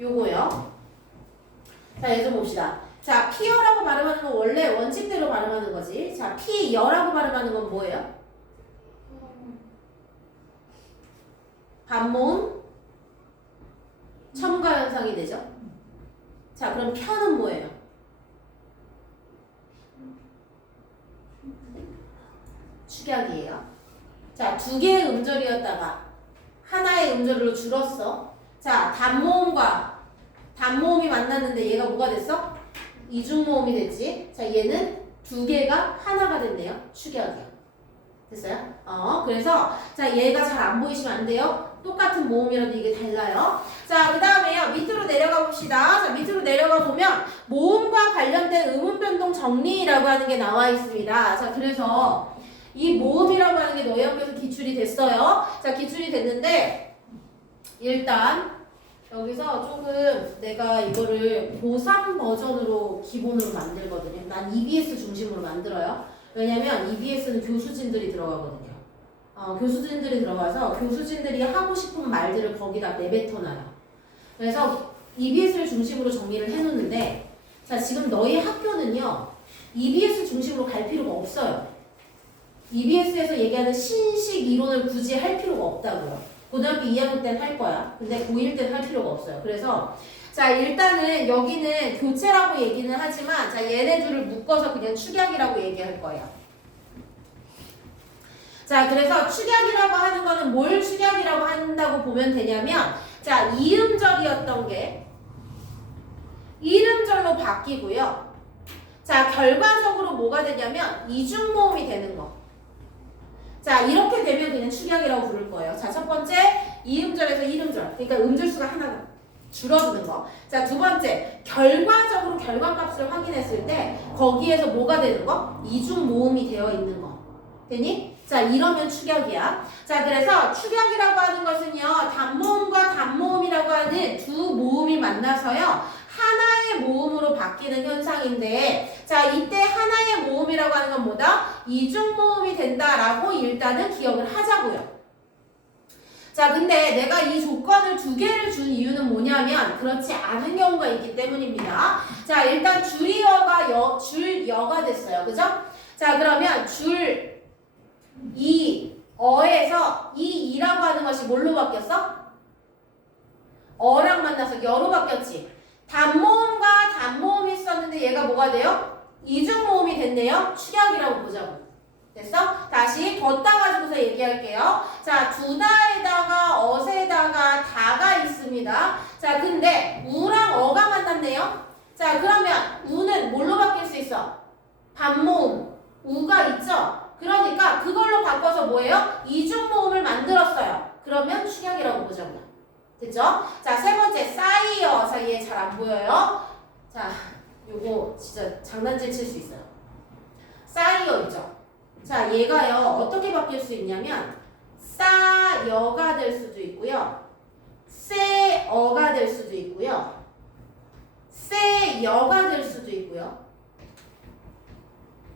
요거요. 자, 얘 좀 봅시다. 자, 피어라고 발음하는 건 원래 원칙대로 발음하는 거지. 자, 피여라고 발음하는 건 뭐예요? 반모음 첨가 현상이 되죠. 자, 그럼 편은 뭐예요? 축약이에요. 자, 두 개의 음절이었다가 하나의 음절로 줄었어. 자, 단모음이 만났는데 얘가 뭐가 됐어? 이중모음이 됐지. 자, 얘는 두 개가 하나가 됐네요. 축약이야. 됐어요? 그래서 자, 얘가 잘 안 보이시면 안 돼요. 똑같은 모음이라도 이게 달라요. 자, 그 다음에요. 밑으로 내려가 봅시다. 자, 밑으로 내려가 보면 모음과 관련된 음운 변동 정리라고 하는 게 나와 있습니다. 자, 그래서 이 모음이라고 하는 게 너희 학교에서 기출이 됐어요. 자, 기출이 됐는데 일단 여기서 조금 내가 이거를 고3 버전으로 기본으로 만들거든요. 난 EBS 중심으로 만들어요. 왜냐면 EBS는 교수진들이 들어가거든요. 교수진들이 들어가서 교수진들이 하고 싶은 말들을 거기다 내뱉어놔요. 그래서 EBS를 중심으로 정리를 해놓는데 자, 지금 너희 학교는요 EBS 중심으로 갈 필요가 없어요. EBS에서 얘기하는 신식 이론을 굳이 할 필요가 없다고요. 고등학교 2학년 때는 할 거야. 근데 고1 때는 할 필요가 없어요. 그래서 자, 일단은 여기는 교체라고 얘기는 하지만 자, 얘네 둘을 묶어서 그냥 축약이라고 얘기할 거예요. 자, 그래서 축약이라고 하는 거는 뭘 축약이라고 한다고 보면 되냐면 자, 이음절이었던 게 이음절로 바뀌고요. 자, 결과적으로 뭐가 되냐면 이중모음이 되는 거. 자, 이렇게 되면 그냥 축약이라고 부를 거예요. 자, 첫 번째 이음절에서 일음절. 그러니까 음절수가 하나 줄어드는 거. 자, 두 번째 결과적으로 결과값을 확인했을 때 거기에서 뭐가 되는 거? 이중모음이 되어 있는 거. 되니? 자, 이러면 축약이야. 자, 그래서 축약이라고 하는 것은요 단모음과 단모음이라고 하는 두 모음이 만나서요 하나의 모음으로 바뀌는 현상인데 자, 이때 하나의 모음이라고 하는 건 뭐다? 이중모음이 된다라고 일단은 기억을 하자고요. 자, 근데 내가 이 조건을 두 개를 준 이유는 뭐냐면 그렇지 않은 경우가 있기 때문입니다. 자, 일단 줄여가 줄여가 됐어요. 그죠? 자, 그러면 어에서 이 이라고 하는 것이 뭘로 바뀌었어? 어랑 만나서 여로 바뀌었지. 단모음과 단모음이 있었는데 얘가 뭐가 돼요? 이중모음이 됐네요. 축약이라고 보자고. 됐어? 다시 걷다 가지고서 얘기할게요. 자, 두다에다가 어세다가 다가 있습니다. 자, 근데 우랑 어가 만났네요. 자, 그러면 우는 뭘로 바뀔 수 있어? 반모음. 우가 있죠? 그러니까 그걸로 바꿔서 뭐예요? 이중모음을 만들었어요. 그러면 축약이라고 보자고요. 됐죠? 자, 세 번째 싸이어. 자, 얘 잘 안 보여요? 자, 요거 진짜 장난질 칠 수 있어요. 싸이어 있죠? 자, 얘가요 어떻게 바뀔 수 있냐면 싸여가 될 수도 있고요, 세어가 될 수도 있고요, 세여가 될 수도 있고요,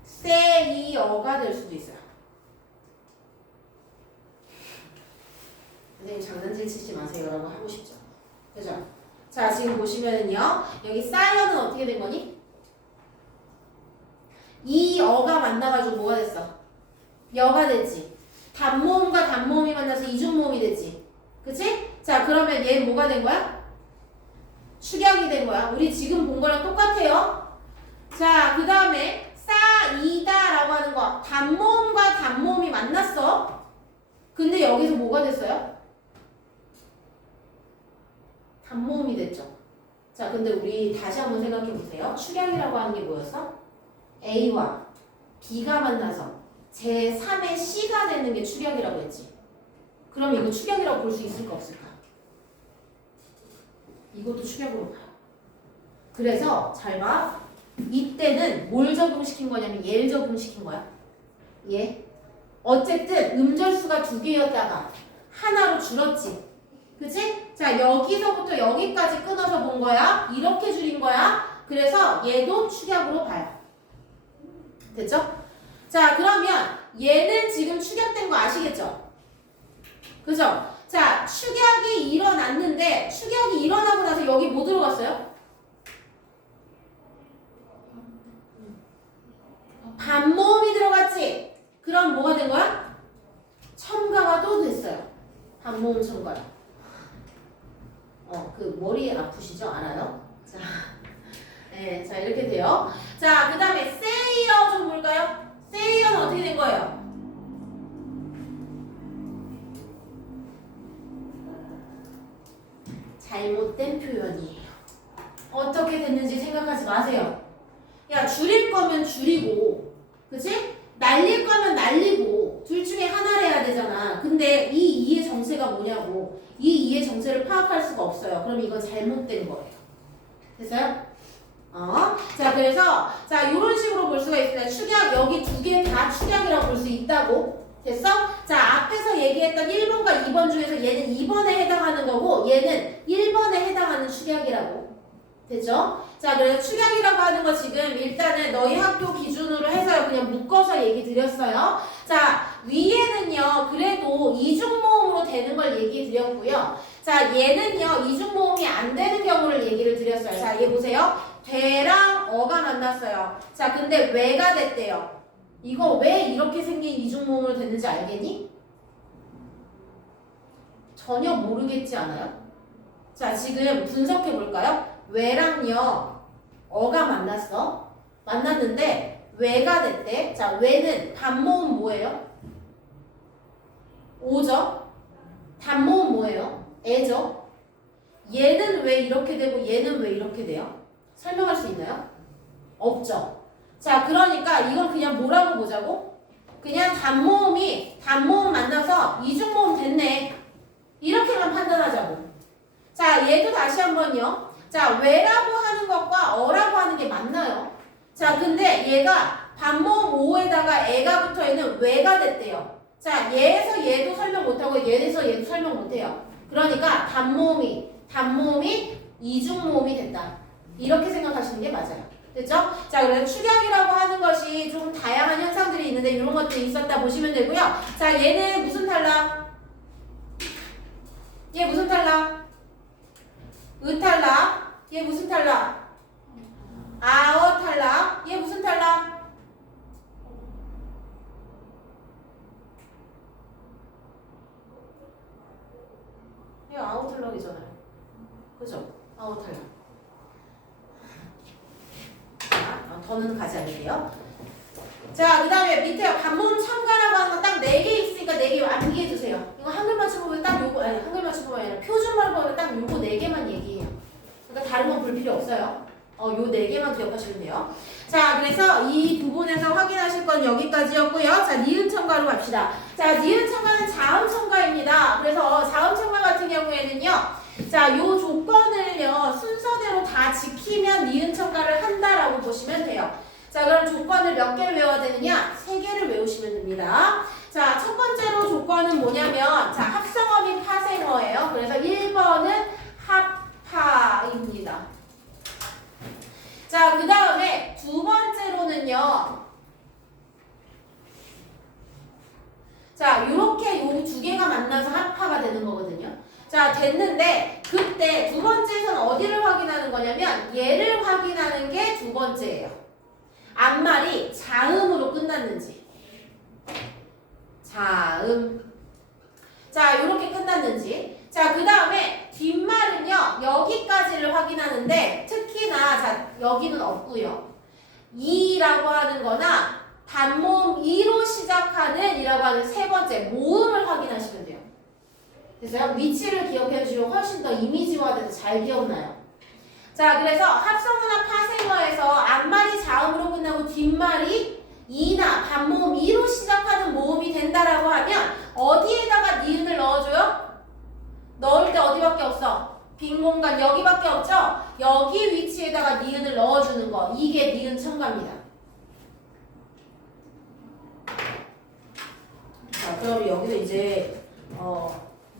세이어가 될 수도 있어요. 선생님 장난질 치지 마세요 라고 하고 싶죠. 그죠? 자, 지금 보시면은요 여기 싸이어는 어떻게 된 거니? 이 어가 만나가지고 뭐가 됐어? 여가 됐지. 단모음과 단모음이 만나서 이중모음이 됐지. 그치? 자, 그러면 얘 뭐가 된 거야? 축약이 된 거야. 우리 지금 본 거랑 똑같아요. 자, 그 다음에 싸이다라고 하는 거. 단모음과 단모음이 만났어. 근데 여기서 뭐가 됐어요? 단모음이 됐죠. 자, 근데 우리 다시 한번 생각해 보세요. 축약이라고 하는 게 뭐였어? A와 B가 만나서 제3의 C가 되는 게 축약이라고 했지. 그럼 이거 축약이라고 볼 수 있을까 없을까? 이것도 축약으로 봐요. 그래서 잘 봐. 이때는 뭘 적용시킨 거냐면 얘를 적용시킨 거야. 얘. 어쨌든 음절수가 2개였다가 하나로 줄었지. 그치? 자, 여기서부터 여기까지 끊어서 본 거야. 이렇게 줄인 거야. 그래서 얘도 축약으로 봐요. 됐죠? 자, 그러면 얘는 지금 축약된 거 아시겠죠? 그죠? 자, 축약이 일어났는데 축약이 일어나고 나서 여기 뭐 들어갔어요? 반모음이 들어갔지? 그럼 뭐가 된 거야? 첨가가 또 됐어요. 반모음 첨가요. 그 머리 아프시죠? 알아요? 자, 네, 자 이렇게 돼요. 자, 그 다음에 세이어 좀 볼까요? 세이어는 어떻게 된 거예요? 잘못된 표현이에요. 어떻게 됐는지 생각하지 마세요. 야, 줄일 거면 줄이고, 그치? 날릴 거면 날리고, 둘 중에 하나를 해야 되잖아. 근데 이 이의 정체가 뭐냐고. 이 이의 정체를 파악할 수가 없어요. 그럼 이건 잘못된 거예요. 됐어요? 자, 그래서, 자, 요런 식으로 볼 수가 있습니다. 축약, 여기 2개 다 축약이라고 볼 수 있다고. 됐어? 자, 앞에서 얘기했던 1번과 2번 중에서 얘는 2번에 해당하는 거고, 얘는 1번에 해당하는 축약이라고. 됐죠? 자, 그래서 축약이라고 하는 거 지금 일단은 너희 학교 기준으로 해서 그냥 묶어서 얘기 드렸어요. 자, 위에는요, 그래도 이중모음으로 되는 걸 얘기 드렸고요. 자, 얘는요, 이중모음이 안 되는 경우를 얘기를 드렸어요. 자, 얘 보세요. 되랑 어가 만났어요. 자, 근데 왜가 됐대요? 이거 왜 이렇게 생긴 이중모음으로 됐는지 알겠니? 전혀 모르겠지 않아요? 자, 지금 분석해 볼까요? 왜랑요, 어가 만났어. 만났는데 왜가 됐대. 자, 왜는 반모음 뭐예요? 오죠? 단모음 뭐예요? 애죠? 얘는 왜 이렇게 되고 얘는 왜 이렇게 돼요? 설명할 수 있나요? 없죠. 자, 그러니까 이건 그냥 뭐라고 보자고? 그냥 단모음이 단모음 만나서 이중모음 됐네. 이렇게만 판단하자고. 자, 얘도 다시 한번요. 자, 왜라고 하는 것과 어라고 하는 게 맞나요? 자, 근데 얘가 반모음 오에다가 애가 붙어있는 왜가 됐대요. 자, 얘에서 얘도 설명 못하고 얘에서 얘도 설명 못해요. 그러니까 단모음이 이중모음이 됐다. 이렇게 생각하시는 게 맞아요. 됐죠? 자, 그래서 축약이라고 하는 것이 좀 다양한 현상들이 있는데 이런 것들이 있었다 보시면 되고요. 자, 얘는 무슨 탈락? 얘 무슨 탈락? 탈락. 얘 무슨 탈락? 아어 탈락. 얘 무슨 탈락? 얘 아우 탈락이잖아요. 달라. 자, 더는 가지 않을게요. 자, 그 다음에 밑에 반모음 첨가라고 하는 건 딱 4개 있으니까 4개 암기해 주세요. 이거 한글 맞춤 보면 딱 요거, 아니, 한글 맞춤 보면 아니라 표준말 보면 딱 요거 4개만 얘기해요. 그러니까 다른 건 볼 필요 없어요. 요 4개만 기억하시면 돼요. 자, 그래서 이 부분에서 확인하실 건 여기까지였고요. 자, 니은 첨가로 갑시다. 자, 니은 첨가는 자음 첨가입니다. 그래서 자음 첨가 같은 경우에는요. 자, 요 조건을요. 순서대로 다 지키면 니은 첨가를 한다라고 보시면 돼요. 자, 그럼 조건을 몇 개를 외워야 되느냐? 3개를 외우시면 됩니다. 자, 첫 번째로 조건은 뭐냐면 자, 합성어 및 파생어예요. 그래서 1번은 합파입니다. 자, 그 다음에 두 번째로는요. 자, 요렇게 요 두 개가 만나서 합파가 되는 거거든요. 자, 됐는데 그때 두 번째에서는 어디를 확인하는 거냐면 얘를 확인하는 게 두 번째예요. 앞말이 자음으로 끝났는지. 자음. 자, 요렇게 끝났는지. 자, 그 다음에 뒷말은요. 여기까지를 확인하는데 특히나 자, 여기는 없고요. 이라고 하는 거나 단모음 이로 시작하는 이라고 하는 세 번째 모음을 확인하시면 돼요. 그래서 위치를 기억해 주시면 훨씬 더 이미지화돼서 잘 기억나요. 자, 그래서 합성어나 파생어에서 앞말이 자음으로 끝나고 뒷말이 이나 반모음 이로 시작하는 모음이 된다라고 하면 어디에다가 니은을 넣어줘요? 넣을 때 어디밖에 없어? 빈 공간 여기밖에 없죠? 여기 위치에다가 니은을 넣어주는 거. 이게 니은 첨가입니다. 자, 그럼 여기서 이제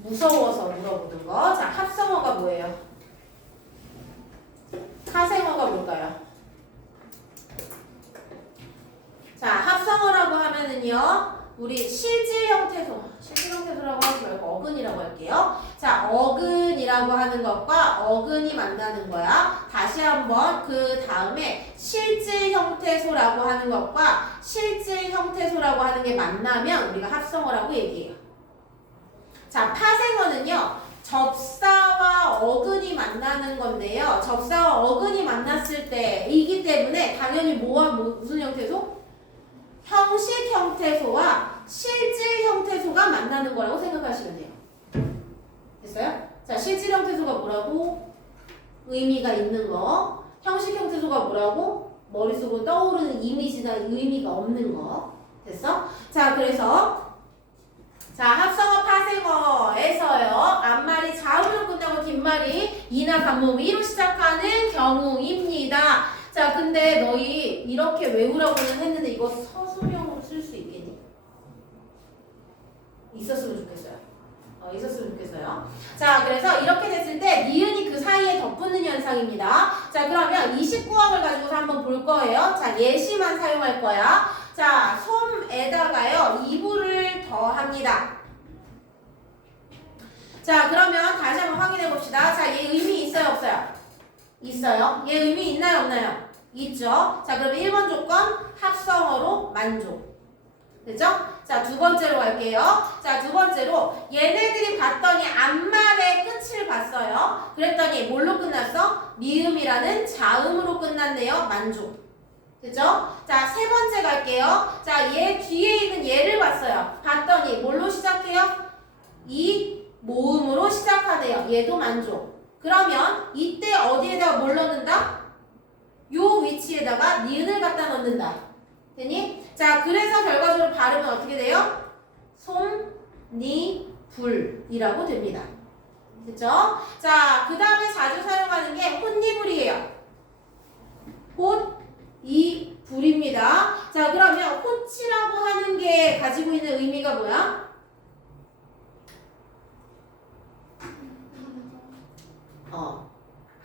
무서워서 물어보는 거. 자, 합성어가 뭐예요? 파생어가 뭘까요? 자, 합성어라고 하면은요, 우리 실질 형태소라고 하지 말고 어근이라고 할게요. 자, 어근이라고 하는 것과 어근이 만나는 거야. 다시 한번 그 다음에 실질 형태소라고 하는 것과 실질 형태소라고 하는 게 만나면 우리가 합성어라고 얘기해요. 자, 파생어는요. 접사와 어근이 만나는 건데요. 접사와 어근이 만났을 때이기 때문에 당연히 무슨 형태소? 형식 형태소와 실질 형태소가 만나는 거라고 생각하시면 돼요. 됐어요? 자, 실질 형태소가 뭐라고? 의미가 있는 거. 형식 형태소가 뭐라고? 머릿속으로 떠오르는 이미지나 의미가 없는 거. 됐어? 자, 그래서 자, 합성어 파생어에서요. 앞말이 자음으로 끝나고 뒷말이 이나 반모음 이로 시작하는 경우입니다. 자, 근데 너희 이렇게 외우라고는 했는데 이거 서술형으로 쓸 수 있겠니? 있었으면 좋겠어요. 있었으면 좋겠어요. 자, 그래서 이렇게 됐을 때 니은이 그 사이에 덧붙는 현상입니다. 자, 그러면 29항을 가지고서 한번 볼 거예요. 자, 예시만 사용할 거야. 자, 솜에다가요. 이부를 더합니다. 자, 그러면 다시 한번 확인해 봅시다. 자, 얘 의미 있어요, 없어요? 있어요. 얘 의미 있나요, 없나요? 있죠. 자, 그럼 1번 조건 합성어로 만족. 됐죠? 자, 두 번째로 갈게요. 자, 두 번째로 얘네들이 봤더니 앞말의 끝을 봤어요. 그랬더니 뭘로 끝났어? 미음이라는 자음으로 끝났네요. 만족. 됐죠? 자, 세 번째 갈게요. 자, 얘 뒤에 있는 얘를 봤어요. 봤더니 뭘로 시작해요? 이 모음으로 시작하네요. 얘도 만족. 그러면 이때 어디에다가 뭘 넣는다? 요 위치에다가 니은을 갖다 넣는다. 되니? 자, 그래서 결과적으로 발음은 어떻게 돼요? 솜, 니, 불이라고 됩니다. 됐죠? 자, 그 다음에 자주 사용하는 게 혼니불이에요. 혼, 이, 불입니다. 자, 그러면 호치라고 하는 게 가지고 있는 의미가 뭐야?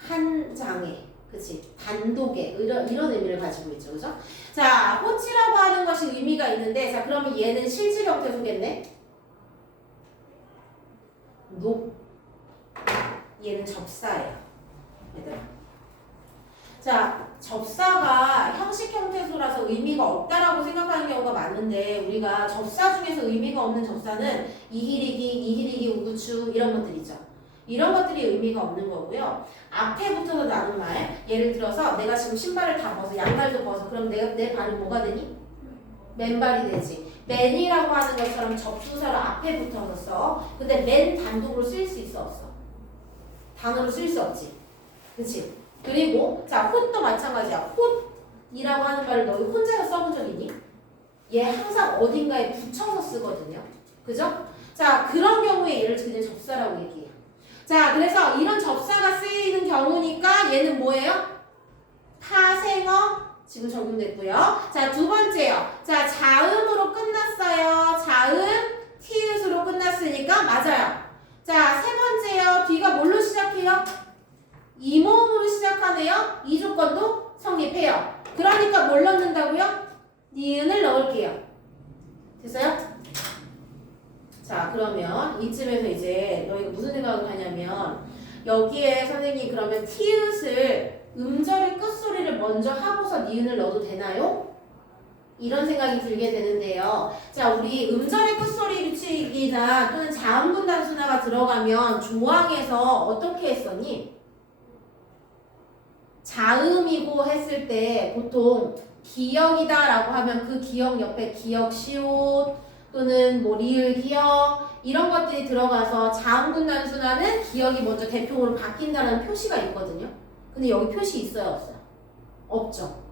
한 장에, 그치? 단독에, 이런 의미를 가지고 있죠. 그죠? 자, 호치라고 하는 것이 의미가 있는데, 자, 그러면 얘는 실질 형태소겠네? 얘는 접사예요. 얘들아. 자, 접사가 형식 형태소라서 의미가 없다라고 생각하는 경우가 많은데, 우리가 접사 중에서 의미가 없는 접사는 이히리기, 우구추 이런 것들 있죠. 이런 것들이 의미가 없는 거고요. 앞에 붙어서 나눈 말, 예를 들어서 내가 지금 신발을 다 벗어, 양발도 벗어. 그럼 내 발이 뭐가 되니? 맨발이 되지. 맨이라고 하는 것처럼 접두사로 앞에 붙어서 써. 근데 맨 단독으로 쓸 수 있어, 없어? 단어로 쓸 수 없지. 그치? 그리고 자, 홑도 마찬가지야. 홑이라고 하는 말을 너희 혼자서 써본 적 있니? 얘 항상 어딘가에 붙여서 쓰거든요. 그죠? 자, 그런 경우에 얘를 그냥 접사라고 얘기해요. 자, 그래서 이런 접사가 쓰이는 경우니까 얘는 뭐예요? 타생어 지금 적용됐고요. 자, 두 번째요. 자, 자음으로 끝났어요. 자음, 티읕으로 끝났으니까 맞아요. 자, 세 번째요. 뒤가 뭘로 시작해요? 이모음으로 시작하네요. 이 조건도 성립해요. 그러니까 뭘 넣는다고요? 니은을 넣을게요. 됐어요? 자, 그러면 이쯤에서 이제 너희가 무슨 생각을 하냐면 여기에 선생님이 그러면 티읕을 음절의 끝소리를 먼저 하고서 니은을 넣어도 되나요? 이런 생각이 들게 되는데요. 자, 우리 음절의 끝소리 규칙이나 또는 자음분 단순화가 들어가면 조항에서 어떻게 했었니? 자음이고 했을 때 보통 기역이다 라고 하면 그 기역 옆에 기역 시옷 또는 뭐 리을 기역 이런 것들이 들어가서 자음분 단순화는 기역이 먼저 대표로 바뀐다는 표시가 있거든요. 근데 여기 표시 있어요, 없어요? 없죠.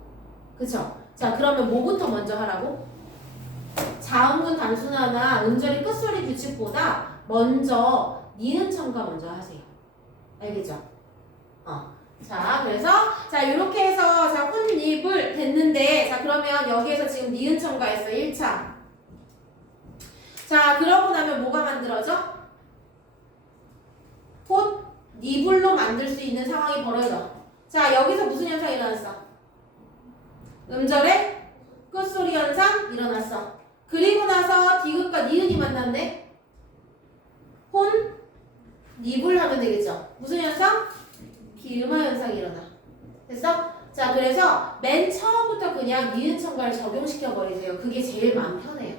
그쵸? 자, 그러면 뭐부터 먼저 하라고? 자음분 단순화나 음절의 끝소리 규칙보다 먼저 니은 첨가 먼저 하세요. 알겠죠? 자, 그래서 자, 이렇게 해서 자, 혼입을 됐는데 자, 그러면 여기에서 지금 니은 첨가했어. 1차. 자, 그러고 나면 뭐가 만들어져? 폿 니불로 만들 수 있는 상황이 벌어져. 자, 여기서 무슨 현상이 일어났어? 음절의 끝소리 현상 일어났어. 그리고 나서 디귿과 니은이 만났네. 혼 니불 하면 되겠죠. 무슨 현상? 기음화 현상이 일어나. 됐어? 자, 그래서 맨 처음부터 그냥 니은 첨가를 적용시켜 버리세요. 그게 제일 마음 편해요.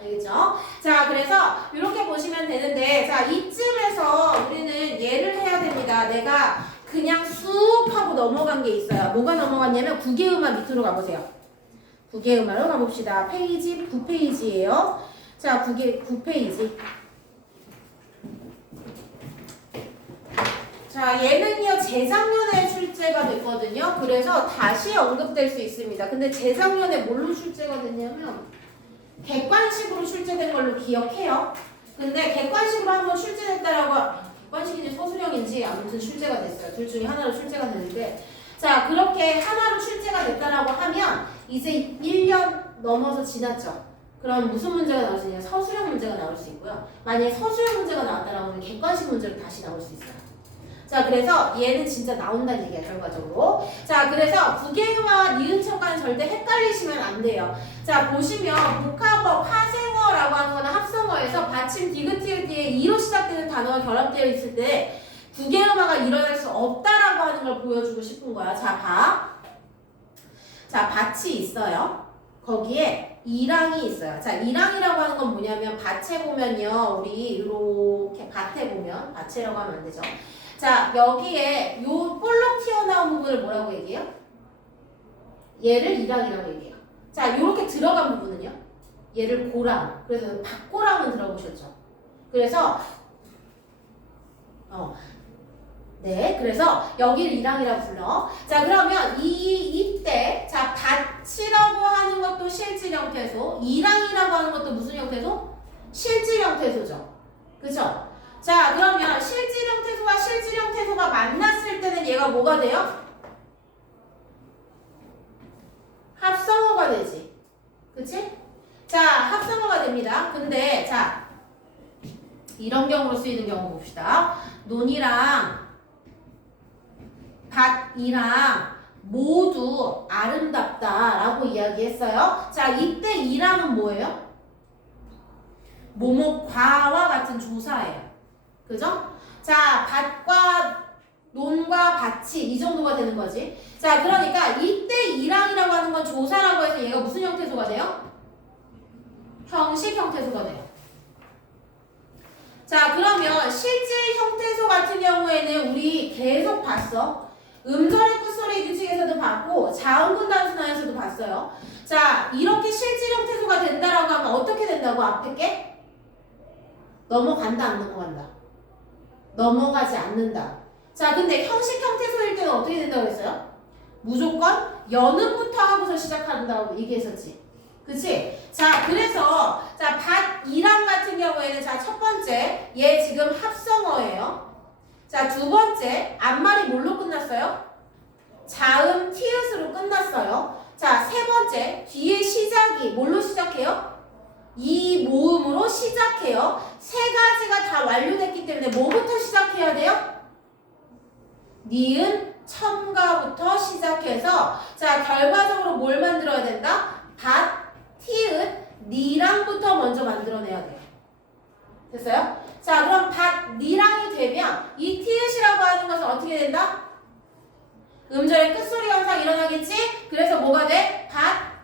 알겠죠? 자, 그래서 이렇게 보시면 되는데 자, 이쯤에서 우리는 예를 해야 됩니다. 내가 그냥 쑥 하고 넘어간 게 있어요. 뭐가 넘어갔냐면 구개음화 밑으로 가보세요. 구개음화로 가봅시다. 페이지 9페이지예요. 자, 9페이지. 자, 얘는요 재작년에 출제가 됐거든요. 그래서 다시 언급될 수 있습니다. 근데 재작년에 뭘로 출제가 됐냐면 객관식으로 출제된 걸로 기억해요. 근데 객관식으로 한번 출제됐다라고, 객관식인지 서술형인지 아무튼 출제가 됐어요. 둘 중에 하나로 출제가 됐는데 자, 그렇게 하나로 출제가 됐다라고 하면 이제 1년 넘어서 지났죠. 그럼 무슨 문제가 나올 수 있냐? 서술형 문제가 나올 수 있고요. 만약에 서술형 문제가 나왔다라고 하면 객관식 문제로 다시 나올 수 있어요. 자, 그래서 얘는 진짜 나온다는 얘기야, 결과적으로. 자, 그래서 구개음화와 니은 첨가는 절대 헷갈리시면 안 돼요. 자, 보시면 복합어, 파생어라고 하는 거는 합성어에서 받침 디귿 티귿 뒤에 이로 시작되는 단어가 결합되어 있을 때 구개음화가 일어날 수 없다라고 하는 걸 보여주고 싶은 거야. 자, 봐. 자, 밭이 있어요. 거기에 이랑이 있어요. 자, 이랑이라고 하는 건 뭐냐면 밭에 보면요. 우리 이렇게 밭에 보면 밭이라고 하면 안 되죠. 자, 여기에 요 볼록 튀어나온 부분을 뭐라고 얘기해요? 얘를 이랑이라고 얘기해요. 자, 요렇게 들어간 부분은요? 얘를 고랑. 그래서 박고랑은 들어보셨죠? 그래서 네, 그래서 여기를 이랑이라고 불러. 자, 그러면 이때 자, 밭이라고 하는 것도 실질 형태소, 이랑이라고 하는 것도 무슨 형태소? 실질 형태소죠. 그죠? 자, 그러면 실질 형태소와 실질 형태소가 만났을 때는 얘가 뭐가 돼요? 합성어가 되지. 그치? 자, 합성어가 됩니다. 근데 자, 이런 경우로 쓰이는 경우 봅시다. 논이랑 밭이랑 모두 아름답다라고 이야기했어요. 자, 이때 이랑은 뭐예요? 뭐뭐과와 같은 조사예요. 그죠? 자, 밭과 논과 밭이 이 정도가 되는 거지. 자, 그러니까 이때 이랑이라고 하는 건 조사라고 해서 얘가 무슨 형태소가 돼요? 형식 형태소가 돼요. 자, 그러면 실질 형태소 같은 경우에는 우리 계속 봤어. 음절의 끝소리 규칙에서도 봤고 자음군 단순화에서도 봤어요. 자, 이렇게 실질 형태소가 된다라고 하면 어떻게 된다고? 앞에 게? 넘어간다, 안 넘어간다? 넘어가지 않는다. 자, 근데 형식 형태소일 때는 어떻게 된다고 했어요? 무조건 연음부터 하고서 시작한다고 얘기했었지. 그치? 자, 그래서 자, 밭이랑 같은 경우에는 자, 첫 번째 얘 지금 합성어예요. 자, 두 번째 앞말이 뭘로 끝났어요? 자음 티읕으로 끝났어요. 자, 세 번째 뒤에 시작이 뭘로 시작해요? 이 모음으로 시작해요. 세 가지가 다 완료됐기 때문에 뭐부터 시작해야 돼요? 니은 첨가부터 시작해서 자, 결과적으로 뭘 만들어야 된다? 밭, 티읕, 니랑부터 먼저 만들어내야 돼요. 됐어요? 자, 그럼 밭, 니랑이 되면 이 티읕이라고 하는 것은 어떻게 된다? 음절의 끝소리 현상 일어나겠지? 그래서 뭐가 돼? 밭,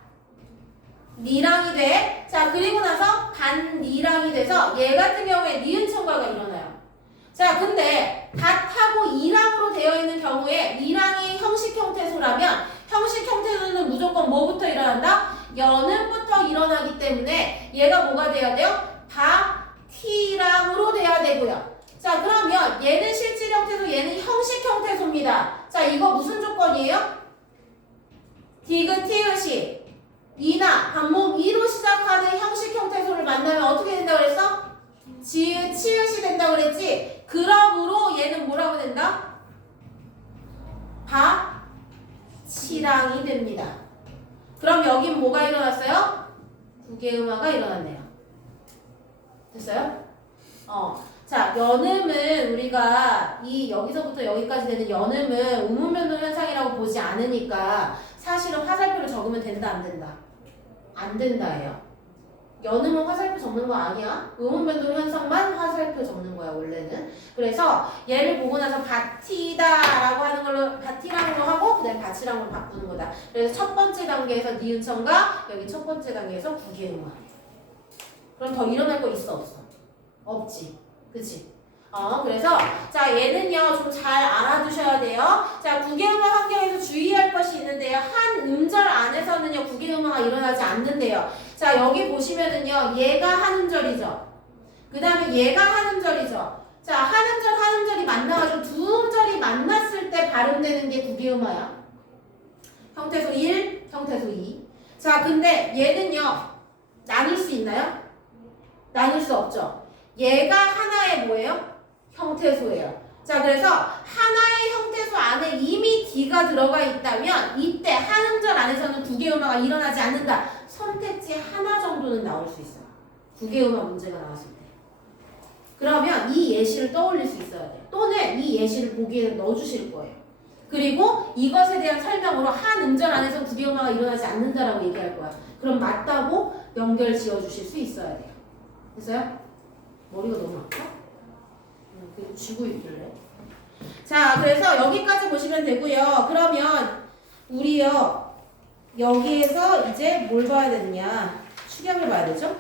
니랑이 돼. 자, 그리고 나서 반니랑이 돼서 얘 같은 경우에 니은 첨가가 일어나요. 자, 근데 밭하고 이랑으로 되어 있는 경우에 이랑이 형식 형태소라면 형식 형태소는 무조건 뭐부터 일어난다? 연음부터 일어나기 때문에 얘가 뭐가 돼야 돼요? 티랑으로 돼야 되고요. 자, 그러면 얘는 실질 형태소, 얘는 형식 형태소입니다. 자, 이거 무슨 조건이에요? 디귿 티읕이 이나 반목 이로 시작하는 형식 형태소를 만나면 어떻게 된다고 그랬어? 지읒 치읒이 된다고 그랬지? 그러므로 얘는 뭐라고 된다? 치랑이 됩니다. 그럼 여긴 뭐가 일어났어요? 구개음화가 일어났네요. 됐어요? 자, 연음은 우리가 이 여기서부터 여기까지 되는 연음은 우문변동 현상이라고 보지 않으니까 사실은 화살표를 적으면 된다, 안 된다? 안 된다예요. 연음은 화살표 적는 거 아니야. 음운변동 현상만 화살표 적는 거야, 원래는. 그래서 얘를 보고 나서 밭이다라고 하는 걸로 밭이랑으로 하고 그다음에 밭이랑으로 바꾸는 거다. 그래서 첫 번째 단계에서 니은청가, 여기 첫 번째 단계에서 구개음화. 그럼 더 일어날 거 있어, 없어? 없지. 그치? 그래서 자, 얘는요 좀 잘 알아두셔야 돼요. 자, 구개음화 환경에서 주의할 것이 있는데요. 한 음절 안에서는요 구개음화가 일어나지 않는데요. 자, 여기 보시면은요 얘가 한 음절이죠. 그 다음에 얘가 한 음절이죠. 자, 한 음절 한 음절이 만나가지고 두 음절이 만났을 때 발음되는 게 구개음화야. 형태소 1, 형태소 2. 자, 근데 얘는요 나눌 수 있나요? 나눌 수 없죠. 얘가 하나의 뭐예요? 형태소예요. 자, 그래서 하나의 형태소 안에 이미 D가 들어가 있다면 이때 한 음절 안에서는 구개음화가 일어나지 않는다. 선택지 하나 정도는 나올 수 있어요. 구개음화 문제가 나왔을 때. 그러면 이 예시를 떠올릴 수 있어야 돼요. 또는 이 예시를 보기에는 넣어주실 거예요. 그리고 이것에 대한 설명으로 한 음절 안에서 구개음화가 일어나지 않는다라고 얘기할 거야. 그럼 맞다고 연결 지어주실 수 있어야 돼요. 됐어요? 머리가 너무 아파? 그냥 쥐고 있길래. 자, 그래서 여기까지 보시면 되고요. 그러면 우리요 여기에서 이제 뭘 봐야 되느냐? 축약을 봐야 되죠?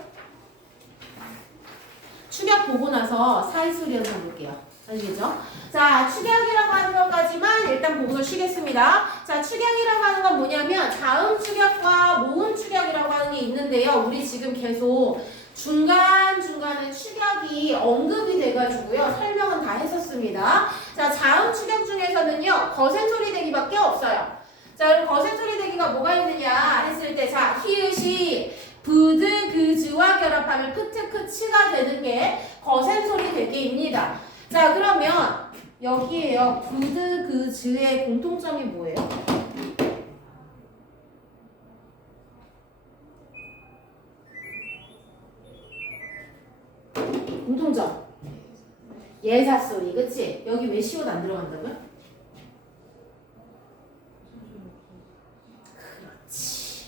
축약 보고 나서 사이소리 현상 볼게요. 아시겠죠? 자, 축약이라고 하는 것까지만 일단 보고서 쉬겠습니다. 자, 축약이라고 하는 건 뭐냐면 자음 축약과 모음 축약이라고 하는 게 있는데요. 우리 지금 계속 중간중간에 축약이 언급이 돼가지고요. 설명은 다 했었습니다. 자, 자음 축약 중에서는요. 거센소리 대기밖에 없어요. 자, 그럼 거센소리 대기가 뭐가 있느냐 했을 때 자, 히읗이 부드, 그즈와 결합하면 크트, 크치가 되는 게 거센소리 대기입니다. 자, 그러면 여기에요. 부드, 그즈의 공통점이 뭐예요? 공통점. 예사소리, 그치? 여기 왜 시옷 안 들어간다고요? 그렇지.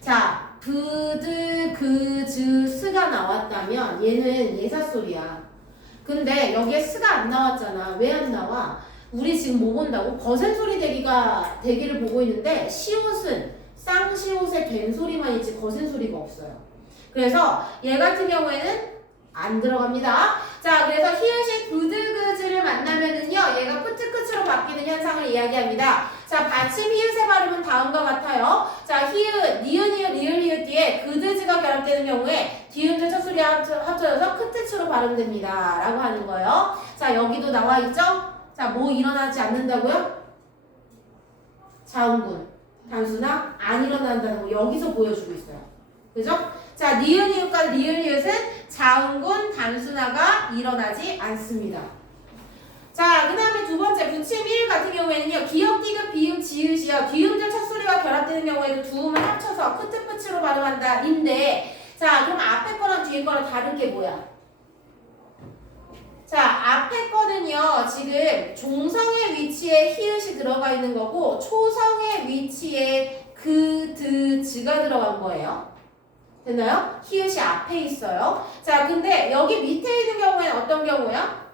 자, 부드, 그즈, 스가 나왔다면 얘는 예사소리야. 근데 여기에 스가 안 나왔잖아. 왜 안 나와? 우리 지금 뭐 본다고? 거센소리 대기를 보고 있는데 시옷은 쌍시옷의 된 소리만 있지 거센소리가 없어요. 그래서 얘 같은 경우에는 안 들어갑니다. 자, 그래서 히읗이 부드그즈를 만나면은요, 얘가 푸트크츠로 바뀌는 현상을 이야기합니다. 자, 받침 히읗의 발음은 다음과 같아요. 자, 히읗, 니은, 히읗, 리을, 히읗 뒤에 그드즈가 결합되는 경우에 뒤음절 첫 소리 합쳐져서 크트츠로 발음됩니다. 라고 하는 거예요. 자, 여기도 나와 있죠? 자, 뭐 일어나지 않는다고요? 자음군. 단수나 안 일어난다는 거 여기서 보여주고 있어요. 그죠? 자, 니은, 히읗과 리을, 히읗은 자음군, 단순화가 일어나지 않습니다. 자, 그 다음에 두 번째 붙임 1 같은 경우에는요. 기역, 디귿, 비음, 지읒이요. 뒤음절 첫 소리가 결합되는 경우에도 두 음을 합쳐서 크트프츠로 발음한다. 인데 자, 그럼 앞에 거랑 뒤에 거랑 다른 게 뭐야? 자, 앞에 거는요. 지금 종성의 위치에 히읗이 들어가 있는 거고 초성의 위치에 그, 드, 즈가 들어간 거예요. 됐나요? 히읗이 앞에 있어요. 자, 근데 여기 밑에 있는 경우에는 어떤 경우야?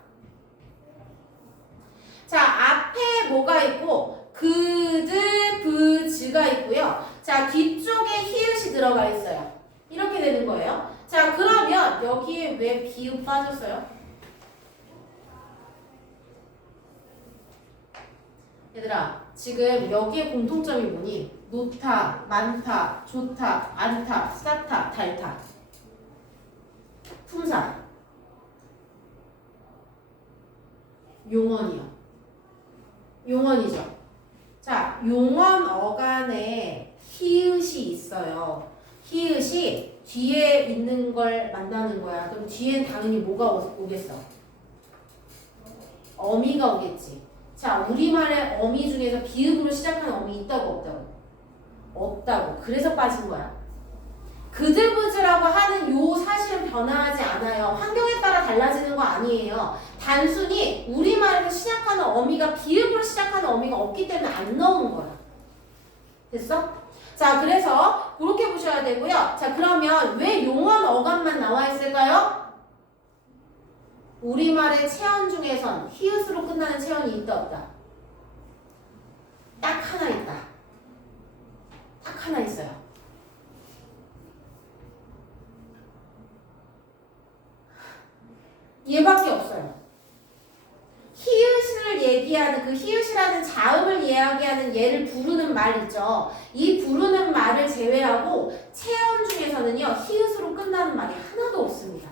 자, 앞에 뭐가 있고 그드, 브, 즈가 있고요. 자, 뒤쪽에 히읗이 들어가 있어요. 이렇게 되는 거예요. 자, 그러면 여기에 왜 비읍 빠졌어요? 얘들아, 지금 여기에 공통점이 뭐니? 놓다, 많다, 좋다, 않다, 쌓다, 달다. 품사. 용언이요. 용언이죠. 자, 용언 어간에 히읗이 있어요. 히읗이 뒤에 있는 걸 만나는 거야. 그럼 뒤엔 당연히 뭐가 오겠어? 어미가 오겠지. 자, 우리말의 어미 중에서 비읍으로 시작하는 어미 있다고 없다고? 없다고. 그래서 빠진 거야. 그들부즈라고 하는 요 사실은 변화하지 않아요. 환경에 따라 달라지는 거 아니에요. 단순히 우리말에서 시작하는 어미가 비읍으로 시작하는 어미가 없기 때문에 안 넣은 거야. 됐어? 자, 그래서 그렇게 보셔야 되고요. 자, 그러면 왜 용언 어간만 나와 있을까요? 우리말의 체언 중에선 히읗으로 끝나는 체언이 있다 없다? 딱 하나 있다. 딱 하나 있어요. 얘밖에 없어요. 히읗을 얘기하는 그 히읗이라는 자음을 이야기하는 얘를 부르는 말 있죠. 이 부르는 말을 제외하고 체언 중에서는요. 히읗으로 끝나는 말이 하나도 없습니다.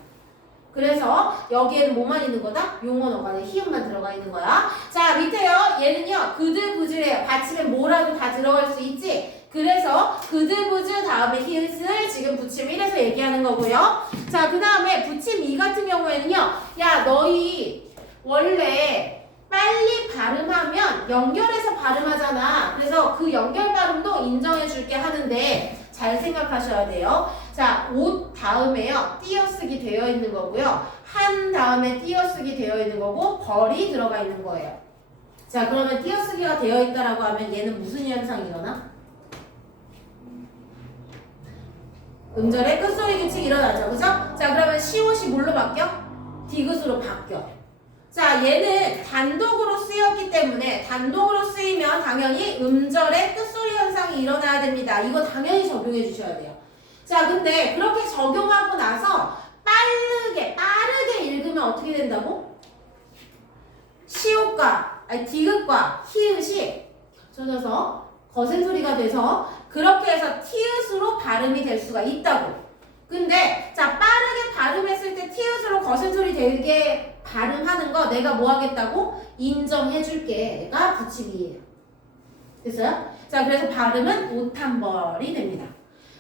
그래서 여기에는 뭐만 있는 거다? 용언 어간에 히읗만 들어가 있는 거야. 자, 밑에요. 얘는요. 그드부즈래요. 받침에 뭐라도 다 들어갈 수 있지? 그래서 그드부즈 다음에 히읗을 지금 붙임 1에서 얘기하는 거고요. 자, 그 다음에 붙임 2 같은 경우에는요. 야, 너희 원래 빨리 발음하면 연결해서 발음하잖아. 그래서 그 연결 발음도 인정해 줄게 하는데 잘 생각하셔야 돼요. 자, 옷 다음에요. 띄어쓰기 되어 있는 거고요. 한 다음에 띄어쓰기 되어 있는 거고 벌이 들어가 있는 거예요. 자, 그러면 띄어쓰기가 되어 있다라고 하면 얘는 무슨 현상이 일어나? 음절의 끝소리 규칙이 일어나죠. 그죠? 자, 그러면 시옷이 뭘로 바뀌어? 디귿으로 바뀌어. 자, 얘는 단독으로 쓰였기 때문에 단독으로 쓰이면 당연히 음절의 끝소리 현상이 일어나야 됩니다. 이거 당연히 적용해 주셔야 돼요. 자, 근데 그렇게 적용하고 나서 빠르게 읽으면 어떻게 된다고? 시옷과, 아니 디귿과 히읗이 겹쳐져서 거센 소리가 돼서 그렇게 해서 티읕으로 발음이 될 수가 있다고. 근데 자, 빠르게 발음했을 때 티읕으로 거센 소리 되게 발음하는 거 내가 뭐 하겠다고? 인정해 줄게. 내가 붙임이에요. 됐어요? 자, 그래서 발음은 오탄벌이 됩니다.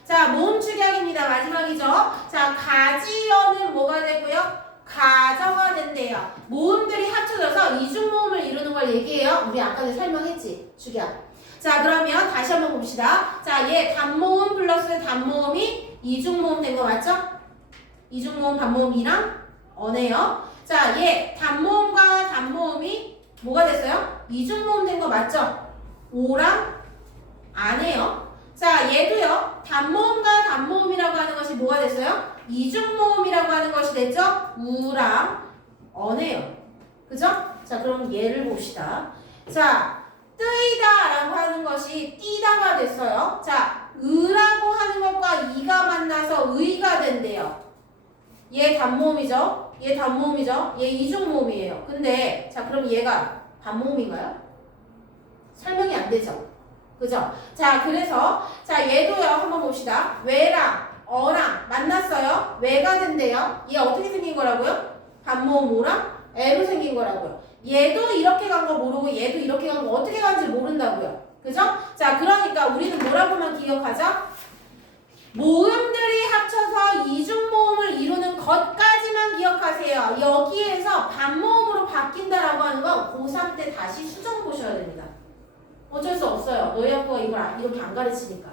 자, 모음 축약입니다. 마지막이죠. 자, 가지어는 뭐가 되고요? 가정화 된대요. 모음들이 합쳐져서 이중모음을 이루는 걸 얘기해요. 우리 아까 설명했지? 축약. 자, 그러면 다시 한번 봅시다. 자, 얘 단모음 플러스 단모음이 이중모음 된 거 맞죠? 이중모음 단모음이랑 어네요. 자, 얘 단모음과 단모음이 뭐가 됐어요? 이중모음 된 거 맞죠? 오랑 안해요. 자, 얘도요. 단모음과 단모음이라고 하는 것이 뭐가 됐어요? 이중모음이라고 하는 것이 됐죠? 우랑 어네요. 그죠? 자, 그럼 얘를 봅시다. 자, 뜨이다 라고 하는 것이 띠다가 됐어요. 자, 으라고 하는 것과 이가 만나서 의가 된대요. 얘 단모음이죠? 얘 단모음이죠? 얘 이중모음이에요. 근데 자 그럼 얘가 반모음인가요? 설명이 안 되죠? 그죠? 자 그래서 자 얘도요 한번 봅시다. 왜랑 어랑 만났어요. 왜가 된대요. 얘 어떻게 생긴 거라고요? 반모음 오랑 애로 생긴 거라고요. 얘도 이렇게 간 거 모르고 얘도 이렇게 간 거 어떻게 간지 모른다고요. 그죠? 자 그러니까 우리는 뭐라고만 기억하자? 모음들이 합쳐서 이중모음을 이루는 것까지만 기억하세요. 여기에서 반모음으로 바뀐다라고 하는 건 고3 때 다시 수정 보셔야 됩니다. 어쩔 수 없어요. 너희 학교가 이걸 이렇게 안 가르치니까.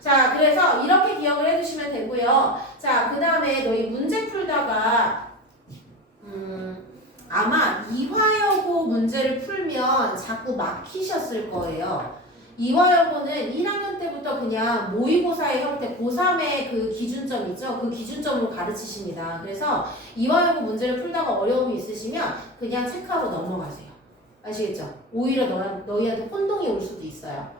자, 그래서 이렇게 기억을 해주시면 되고요. 자, 그 다음에 너희 문제 풀다가 아마 이화여고 문제를 풀면 자꾸 막히셨을 거예요. 이화여고는 1학년 때부터 그냥 모의고사의 형태, 고3의 그 기준점 있죠? 그 기준점으로 가르치십니다. 그래서 이화여고 문제를 풀다가 어려움이 있으시면 그냥 체크하고 넘어가세요. 아시겠죠? 오히려 너희한테 혼동이 올 수도 있어요.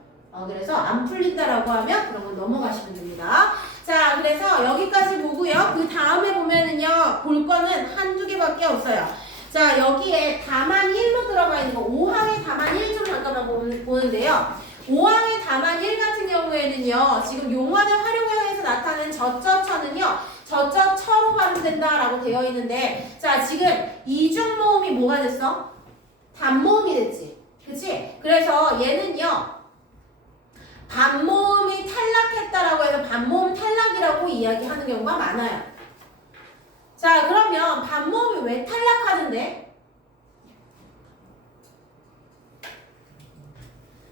그래서 안 풀린다라고 하면 그런 건 넘어가시면 됩니다. 자, 그래서 여기까지 보고요. 그 다음에 보면은요, 볼 거는 한두 개밖에 없어요. 자, 여기에 다만 1로 들어가 있는 거, 5항의 다만 1 좀 잠깐만 보는데요. 5항의 다만 1 같은 경우에는요, 지금 용어의 활용형에서 나타나는 저저처는요, 저저처로 발음된다라고 되어 있는데, 자, 지금 이중모음이 뭐가 됐어? 단모음이 됐지. 그치? 그래서 얘는요, 반모음이 탈락했다라고 해서 반모음 탈락이라고 이야기하는 경우가 많아요. 자, 그러면 반모음이 왜 탈락하는데?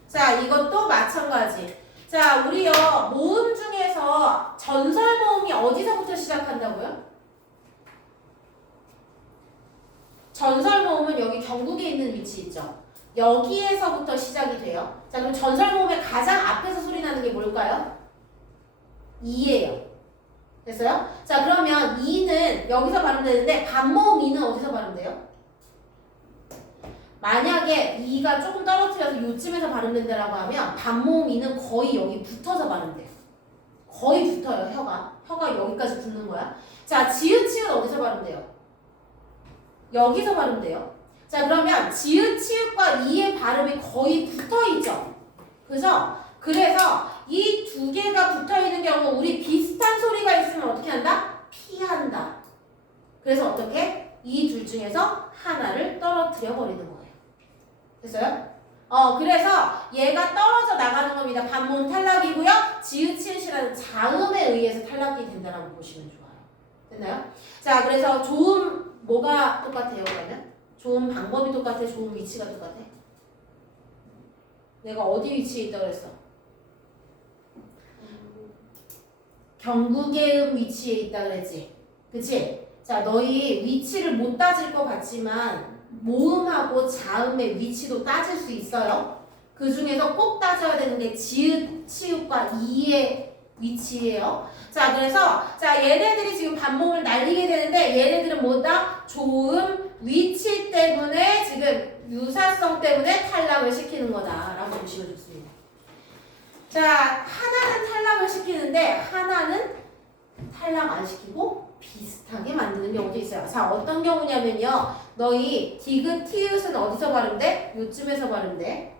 자, 이것도 마찬가지. 자, 우리요, 모음 중에서 전설 모음이 어디서부터 시작한다고요? 전설 모음은 여기 경국에 있는 위치 있죠? 여기에서부터 시작이 돼요. 자, 그럼 전설 모음의 가장 앞에서 소리 나는 게 뭘까요? 이예요. 됐어요? 자, 그러면 이는 여기서 발음되는데 반모음 이는 어디서 발음돼요? 만약에 이가 조금 떨어뜨려서 요쯤에서 발음된다라고 하면 반모음 이는 거의 여기 붙어서 발음돼요. 거의 붙어요, 혀가 여기까지 붙는 거야. 자, 지읒 치읒 어디서 발음돼요? 여기서 발음돼요. 자, 그러면 지읒 치읒과 이의 발음이 거의 붙어있죠. 그죠? 그래서 이 두 개가 붙어있는 경우 우리 비슷한 소리가 있으면 어떻게 한다? 피한다. 그래서 어떻게? 이 둘 중에서 하나를 떨어뜨려 버리는 거예요. 됐어요? 그래서 얘가 떨어져 나가는 겁니다. 반모음 탈락이고요. 지읒 치읒이라는 자음에 의해서 탈락이 된다라고 보시면 좋아요. 됐나요? 자, 그래서 조음 뭐가 똑같아요, 그러면? 조음 방법이 똑같아? 조음 위치가 똑같아? 내가 어디 위치에 있다고 그랬어? 경국의 음 위치에 있다고 그랬지? 그치? 자, 너희 위치를 못 따질 것 같지만 모음하고 자음의 위치도 따질 수 있어요. 그 중에서 꼭 따져야 되는 게 지읒, 치읒과 이의 위치예요. 자, 그래서 자 얘네들이 지금 반모음을 날리게 되는데 얘네들은 뭐다? 조음, 위치 때문에 지금 유사성 때문에 탈락을 시키는 거다라고 보시면 좋습니다. 자, 하나는 탈락을 시키는데 하나는 탈락 안 시키고 비슷하게 만드는 경우도 있어요. 자, 어떤 경우냐면요. 너희 디귿, 티읕은 어디서 발음돼? 요쯤에서 발음돼.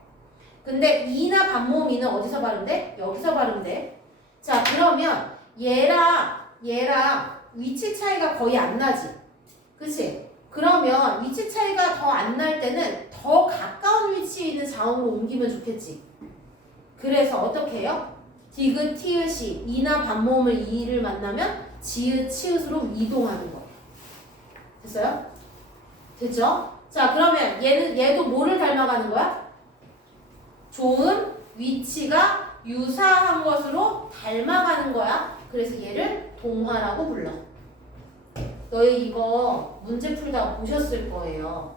근데 이나 반모음 이는 어디서 발음돼? 여기서 발음돼. 자, 그러면 얘랑 위치 차이가 거의 안 나지. 그치? 그러면 위치 차이가 더 안 날 때는 더 가까운 위치에 있는 자음으로 옮기면 좋겠지. 그래서 어떻게 해요? 디귿, 티읕이 이나 반모음을 이를 만나면 지읒, 치읒으로 이동하는 거예요. 됐어요? 됐죠? 자, 그러면 얘도 뭐를 닮아가는 거야? 조음, 위치가 유사한 것으로 닮아가는 거야. 그래서 얘를 동화라고 불러. 너희 이거 문제 풀다가 보셨을 거예요.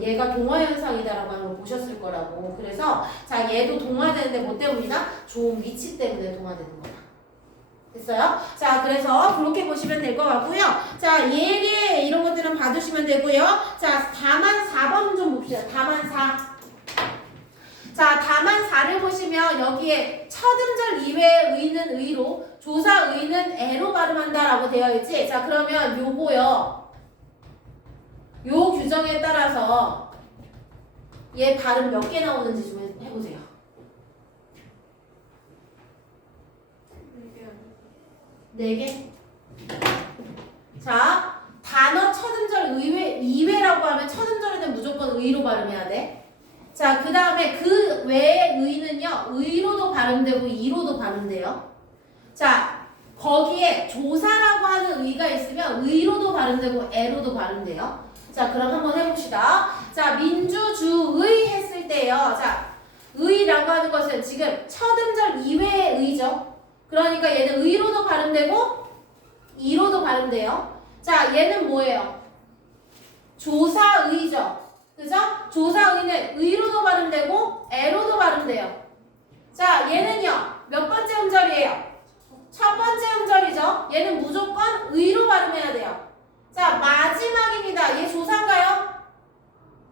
얘가 동화현상이다라고 하는 거 보셨을 거라고. 그래서 자, 얘도 동화되는데 뭐 때문이다? 조음 위치 때문에 동화되는 거야. 됐어요? 자, 그래서 그렇게 보시면 될 것 같고요. 자, 예리 이런 것들은 봐주시면 되고요. 자, 다만 4번 좀 봅시다. 다만 4. 자, 다만 4를 보시면 여기에 첫음절 이외의 의는 의로, 조사 의는 애로 발음한다라고 되어 있지. 자, 그러면 요거요. 요 규정에 따라서 얘 발음 몇 개 나오는지 좀 해보세요. 4개? 자, 단어 첫음절 이외라고 하면 첫음절에는 무조건 의로 발음해야 돼. 자, 그 다음에 그 외의 의는요, 의로도 발음되고 이로도 발음돼요. 자, 거기에 조사라고 하는 의가 있으면 의로도 발음되고 애로도 발음돼요. 자, 그럼 한번 해봅시다. 자, 민주주의 했을 때요. 자, 의라고 하는 것은 지금 첫음절 이외의 의죠. 그러니까 얘는 의로도 발음되고 이로도 발음돼요. 자, 얘는 뭐예요? 조사의죠. 그죠? 조사의는 의로도 발음되고 애로도 발음돼요. 자, 얘는요. 몇 번째 음절이에요? 첫 번째 음절이죠. 얘는 무조건 의로 발음해야 돼요. 자, 마지막입니다. 얘 조사인가요?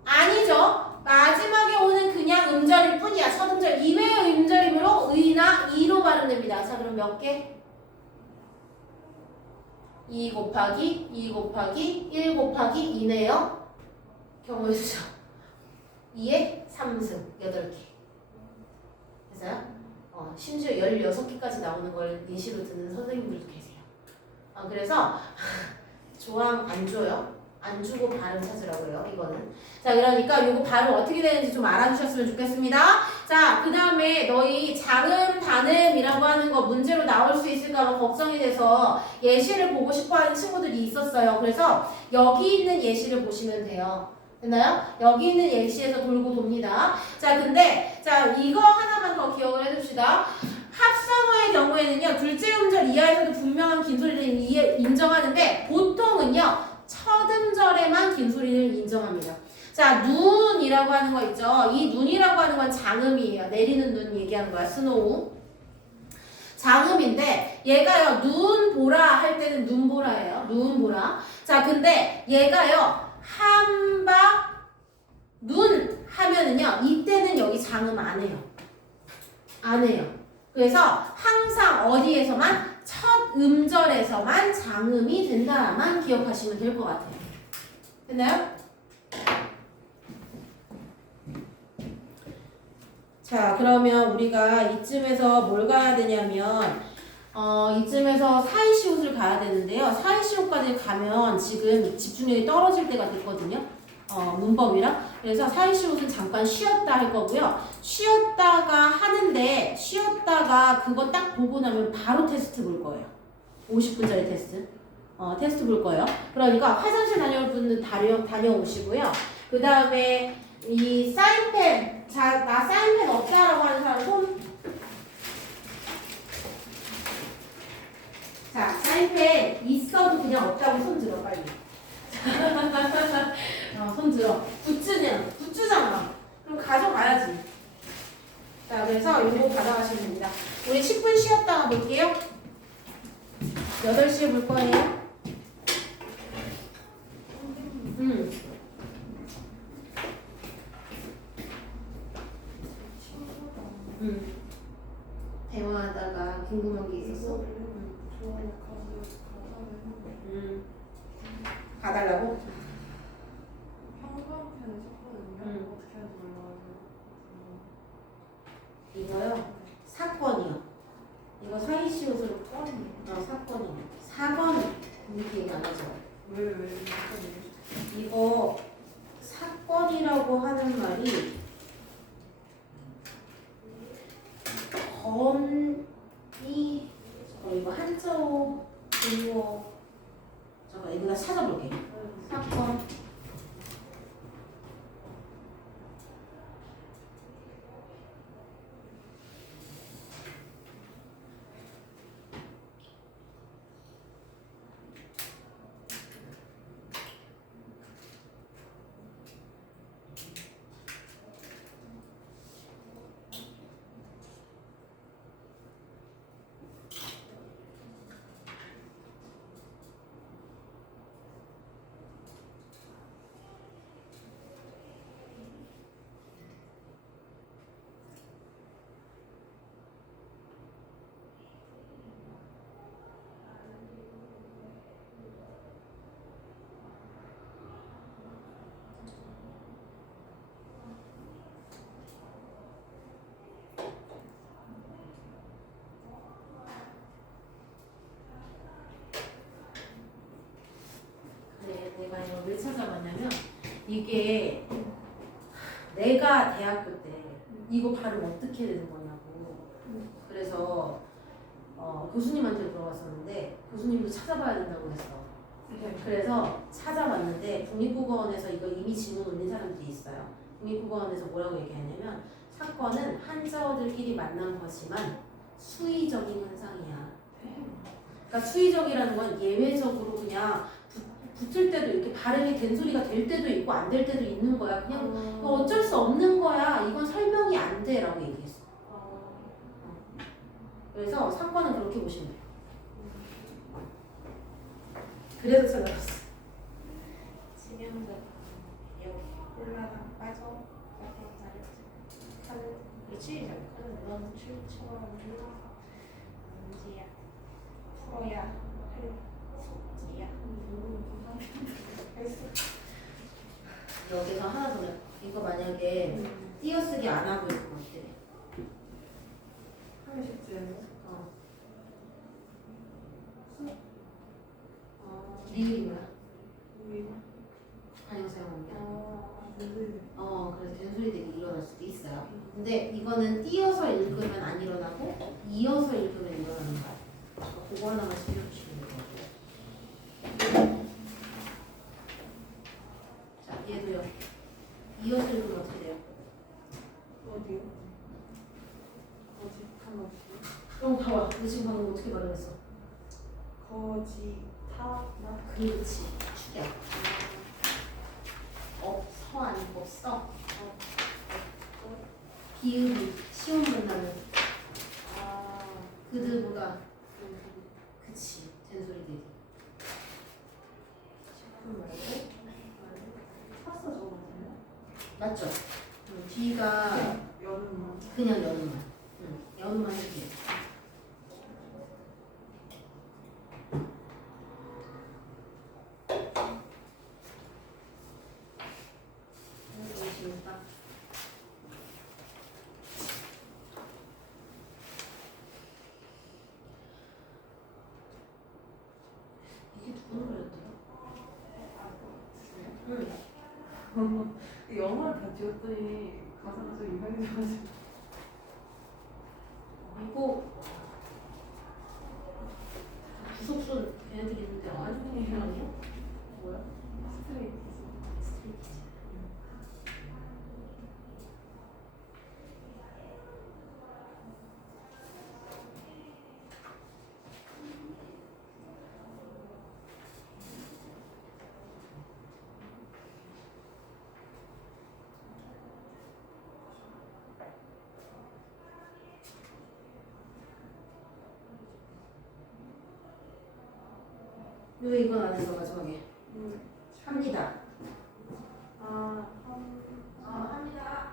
아니죠. 마지막에 오는 그냥 음절일 뿐이야. 첫 음절 이외의 음절이므로 의나 이로 발음됩니다. 자, 그럼 몇 개? 2 곱하기 2 곱하기 1 곱하기 2네요. 경우의 수죠. 2에 3승 8개. 됐어요? 심지어 16개까지 나오는 걸 예시로 듣는 선생님들도 계세요. 그래서 조항 안 줘요. 안 주고 발음 찾으라고요. 이거는. 자, 그러니까 이거 발음 어떻게 되는지 좀 알아주셨으면 좋겠습니다. 자, 그 다음에 너희 장음, 단음이라고 하는 거 문제로 나올 수 있을까 봐 걱정이 돼서 예시를 보고 싶어하는 친구들이 있었어요. 그래서 여기 있는 예시를 보시면 돼요. 됐나요? 여기 있는 예시에서 돌고 돕니다. 자, 근데 자, 이거 하나만 더 기억을 해둡시다. 합성어의 경우에는요, 둘째 음절 이하에서도 분명한 긴 소리를 인정하는데 보통은요, 첫 음절에만 긴 소리를 인정합니다. 자, 눈이라고 하는 거 있죠. 이 눈이라고 하는 건 장음이에요. 내리는 눈 얘기하는 거야. 스노우. 장음인데 얘가요, 눈 보라 할 때는 눈 보라예요. 눈 보라. 자, 근데 얘가요, 한박 눈 하면은요, 이때는 여기 장음 안 해요. 안 해요. 그래서 항상 어디에서만 첫 음절에서만 장음이 된다만 기억하시면 될 것 같아요. 됐나요? 자, 그러면 우리가 이쯤에서 뭘 가야 되냐면 이쯤에서 사이시옷을 가야 되는데요. 사이시옷까지 가면 지금 집중력이 떨어질 때가 됐거든요. 문법이랑. 그래서 사이시옷은 잠깐 쉬었다 할 거고요. 쉬었다가 하는데 쉬었다가 그거 딱 보고 나면 바로 테스트 볼 거예요. 50분짜리 테스트. 테스트 볼 거예요. 그러니까 화장실 다녀올 분은 다녀오시고요. 그 다음에 이 사인펜, 자, 나 사인펜 없다라고 하는 사람 손. 자, 사인펜 있어도 그냥 없다고 손 들어, 빨리. 손 들어. 굿즈잖아. 그럼 가져가야지. 자, 그래서 이거 가져가시면 됩니다. 우리 10분 쉬었다가 볼게요. 8시에 볼 거예요. 대화하다가 궁금한 게 있었어? 봐달라고? 형광펜을 썼거든요. 어떻게 하는지 몰라가지고. 이거요? 사건이요. 이거 사이시옷으로 사건이요. 4번 이렇게 얘기 안 하죠. 왜 이거 사건이라고 하는 말이 이거 한자어, 중국어. 잠깐 이거 나 찾아볼게. 사건. 내가 이걸 왜 찾아봤냐면 이게 내가 대학교 때 이거 발음 어떻게 되는 거냐고 그래서 교수님한테 물어봤었는데 교수님도 찾아봐야 된다고 했어. 그래서 찾아봤는데 국립국어원에서 이거 이미 지문 올린 사람들이 있어요. 국립국어원에서 뭐라고 얘기하냐면 사건은 한자어들끼리 만난 것이만 수의적인 현상이야. 그러니까 수의적이라는 건 예외적으로 그냥 붙을 때도 이렇게 발음이 된 소리가 될 때도 있고 안 될 때도 있는 거야. 그냥 이거 어쩔 수 없는 거야. 이건 설명이 안 돼라고 얘기했어. 그래서 사건은 그렇게 보시면 돼요. 그래서 찾아봤어. 지명자 올라가 빠져 카드 며칠이잖아. 카드 넌 출처럼 문제야 풀어야 할 숙제야. 여기서 하나 더 이거 만약에 띄어쓰기 안 하고 있으면 어때? 하기 쉽지 않네. 리을이 뭐야? 우리 아니요 사용한 게. 문제. 그래서 된소리들이 일어날 수도 있어요. 근데 이거는 띄어서 읽으면 안 일어나고 이어서 읽으면 일어나는 거야. 그거 하나만 신경 주시면 될 것 같아요. 자, 얘도요. 이어서 읽으면 어떻게 돼요? 어디요? 거짓하면 봐봐. 너 지금 방금 어떻게 발음했어? 거짓하나? 그렇지. 축약. 서 아니고 써. 기음이 시험 만나는 그들보다 그치 된소리들이 식품 말고 샀어 저거 같아요. 맞죠? 뒤가 여름만. 그냥 여는만 여는만 해도 돼. 재밌다. 이게 누구 노래였더라? 영어를 다 지웠더니 가사가 좀 이상해져가지고. 이거 구석순 애들이 있는데 아주 이상하냐? 뭐야? 스트레이트. 스트레이트지. 왜 이건 안 했어 마지막에? 합니다. 합니다.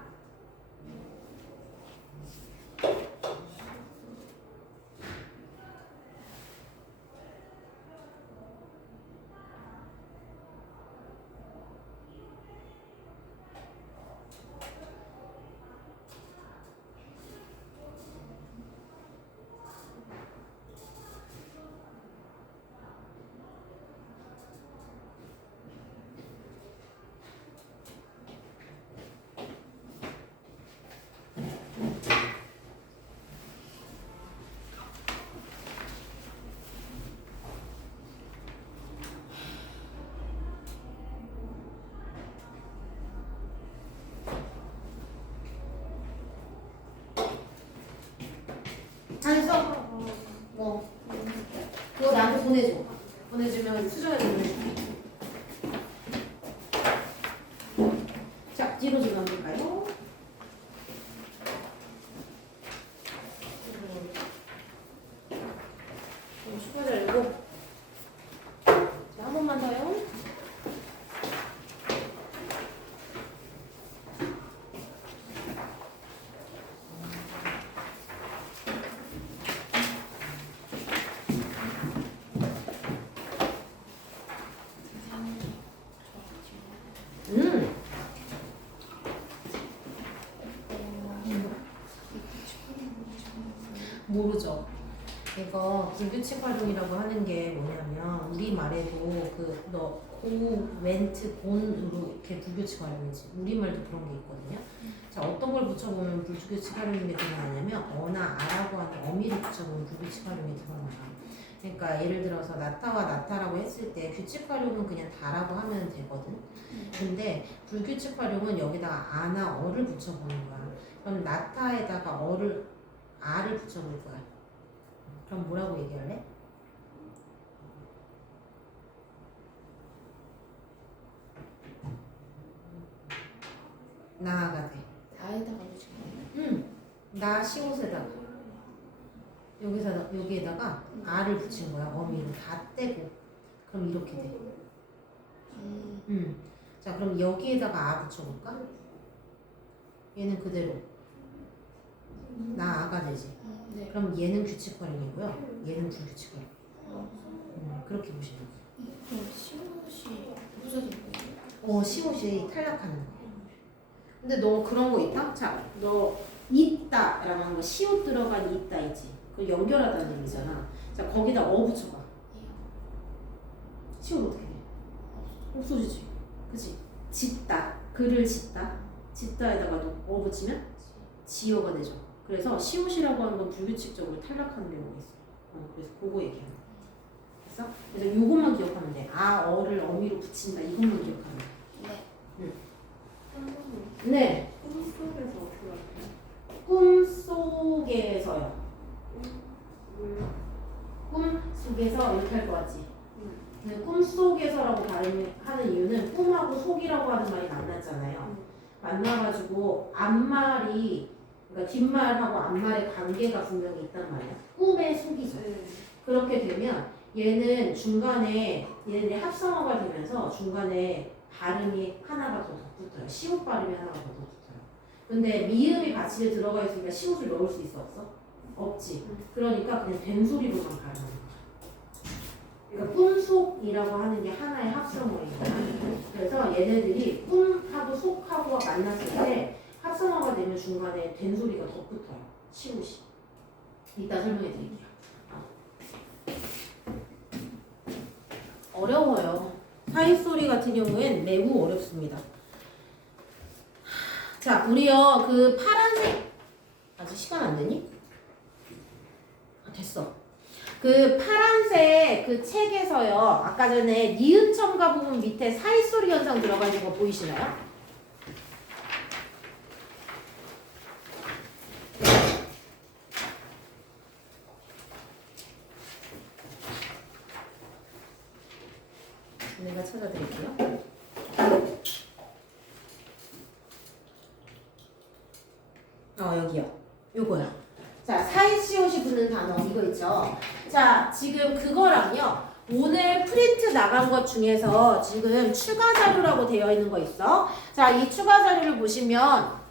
잘했어? 그거 나한테 보내줘. 보내주면 수정해서 보내줄게. 자, 뒤로 좀 넘길까요? 수고 잘고. 자, 한 번만 더요. 모르죠. 이거 불규칙 활용이라고 하는 게 뭐냐면 우리말에도 그너 고, 웬트, 곤으로 이렇게 불규칙 활용이지. 우리말도 그런 게 있거든요. 자, 어떤 걸 붙여보면 불규칙 활용인 게 드러나냐면 어나 아라고 하는 어미를 붙여보면 불규칙 활용이 드러나요. 그러니까 예를 들어서 나타와 나타라고 했을 때 규칙 활용은 그냥 다라고 하면 되거든. 근데 불규칙 활용은 여기다가 아나 어를 붙여보는 거야. 그럼 나타에다가 어를 아를 붙여볼 거야. 그럼 뭐라고 얘기할래? 나가 돼. 다에다가 붙인 거예요? 응. 나 시옷에다가 여기에다가 아를 붙인 거야. 어미로 다 떼고. 그럼 이렇게 돼. 자, 그럼 여기에다가 아 붙여볼까? 얘는 그대로 나 아가 되지. 네. 그럼 얘는 규칙 활용이고요. 얘는 불규칙 활용. 그렇게 보시면 돼요. 그럼 시옷이 없어진 거예요? 시옷이 탈락하는 거. 근데 너 그런 거 있다? 자, 너 있다라고 하는 거 시옷 들어간 있다 있지. 그 연결하다는 얘기잖아. 자, 거기다 어 붙여봐. 시옷 어떻게 돼? 없어지지. 그치? 짓다. 글을 짓다. 짓다에다가 어 붙이면 지어가 되죠. 그래서 시옷이라고 하는 건 불규칙적으로 탈락하는 경우가 있어요. 그래서 그거 얘기하는 거야. 됐어? 그래서 요것만 기억하면 돼. 아, 어를 어미로 붙인다. 이것만 기억하면 돼. 네. 네. 꿈속에서 어떻게 할까요? 꿈속에서요. 왜요? 꿈속에서 이렇게 할 것 같지? 근데 꿈속에서라고 발음하는 이유는 꿈하고 속이라고 하는 말이 만났잖아요. 만나가지고 앞말이 그러니까 뒷말하고 앞말의 관계가 분명히 있단 말이야. 꿈의 속이죠. 그렇게 되면 얘는 중간에 얘네들이 합성어가 되면서 중간에 발음이 하나가 더 붙어요. 시옷 발음이 하나가 더 붙어요. 근데 미음이 받침에 들어가 있으니까 시옷을 넣을 수 있어 없어? 없지. 그러니까 그냥 된 소리로만 발음하는 거야. 그러니까 꿈속이라고 하는 게 하나의 합성어예요. 그래서 얘네들이 꿈하고 속하고 만났을 때 합성어가 되면 중간에 된 소리가 더 붙어요. 시옷이. 이따 설명해 드릴게요. 어려워요. 사이소리 같은 경우엔 매우 어렵습니다. 자, 우리요 그 파란색 아직 시간 안 되니? 됐어. 그 파란색 그 책에서요 아까 전에 니은 첨가 부분 밑에 사이소리 현상 들어가 있는 거 보이시나요? 내가 찾아드릴게요. 여기요. 요거요. 자, 사이시옷이 붙는 단어 이거 있죠. 자, 지금 그거랑요. 오늘 프린트 나간 것 중에서 지금 추가 자료라고 되어 있는 거 있어. 자, 이 추가 자료를 보시면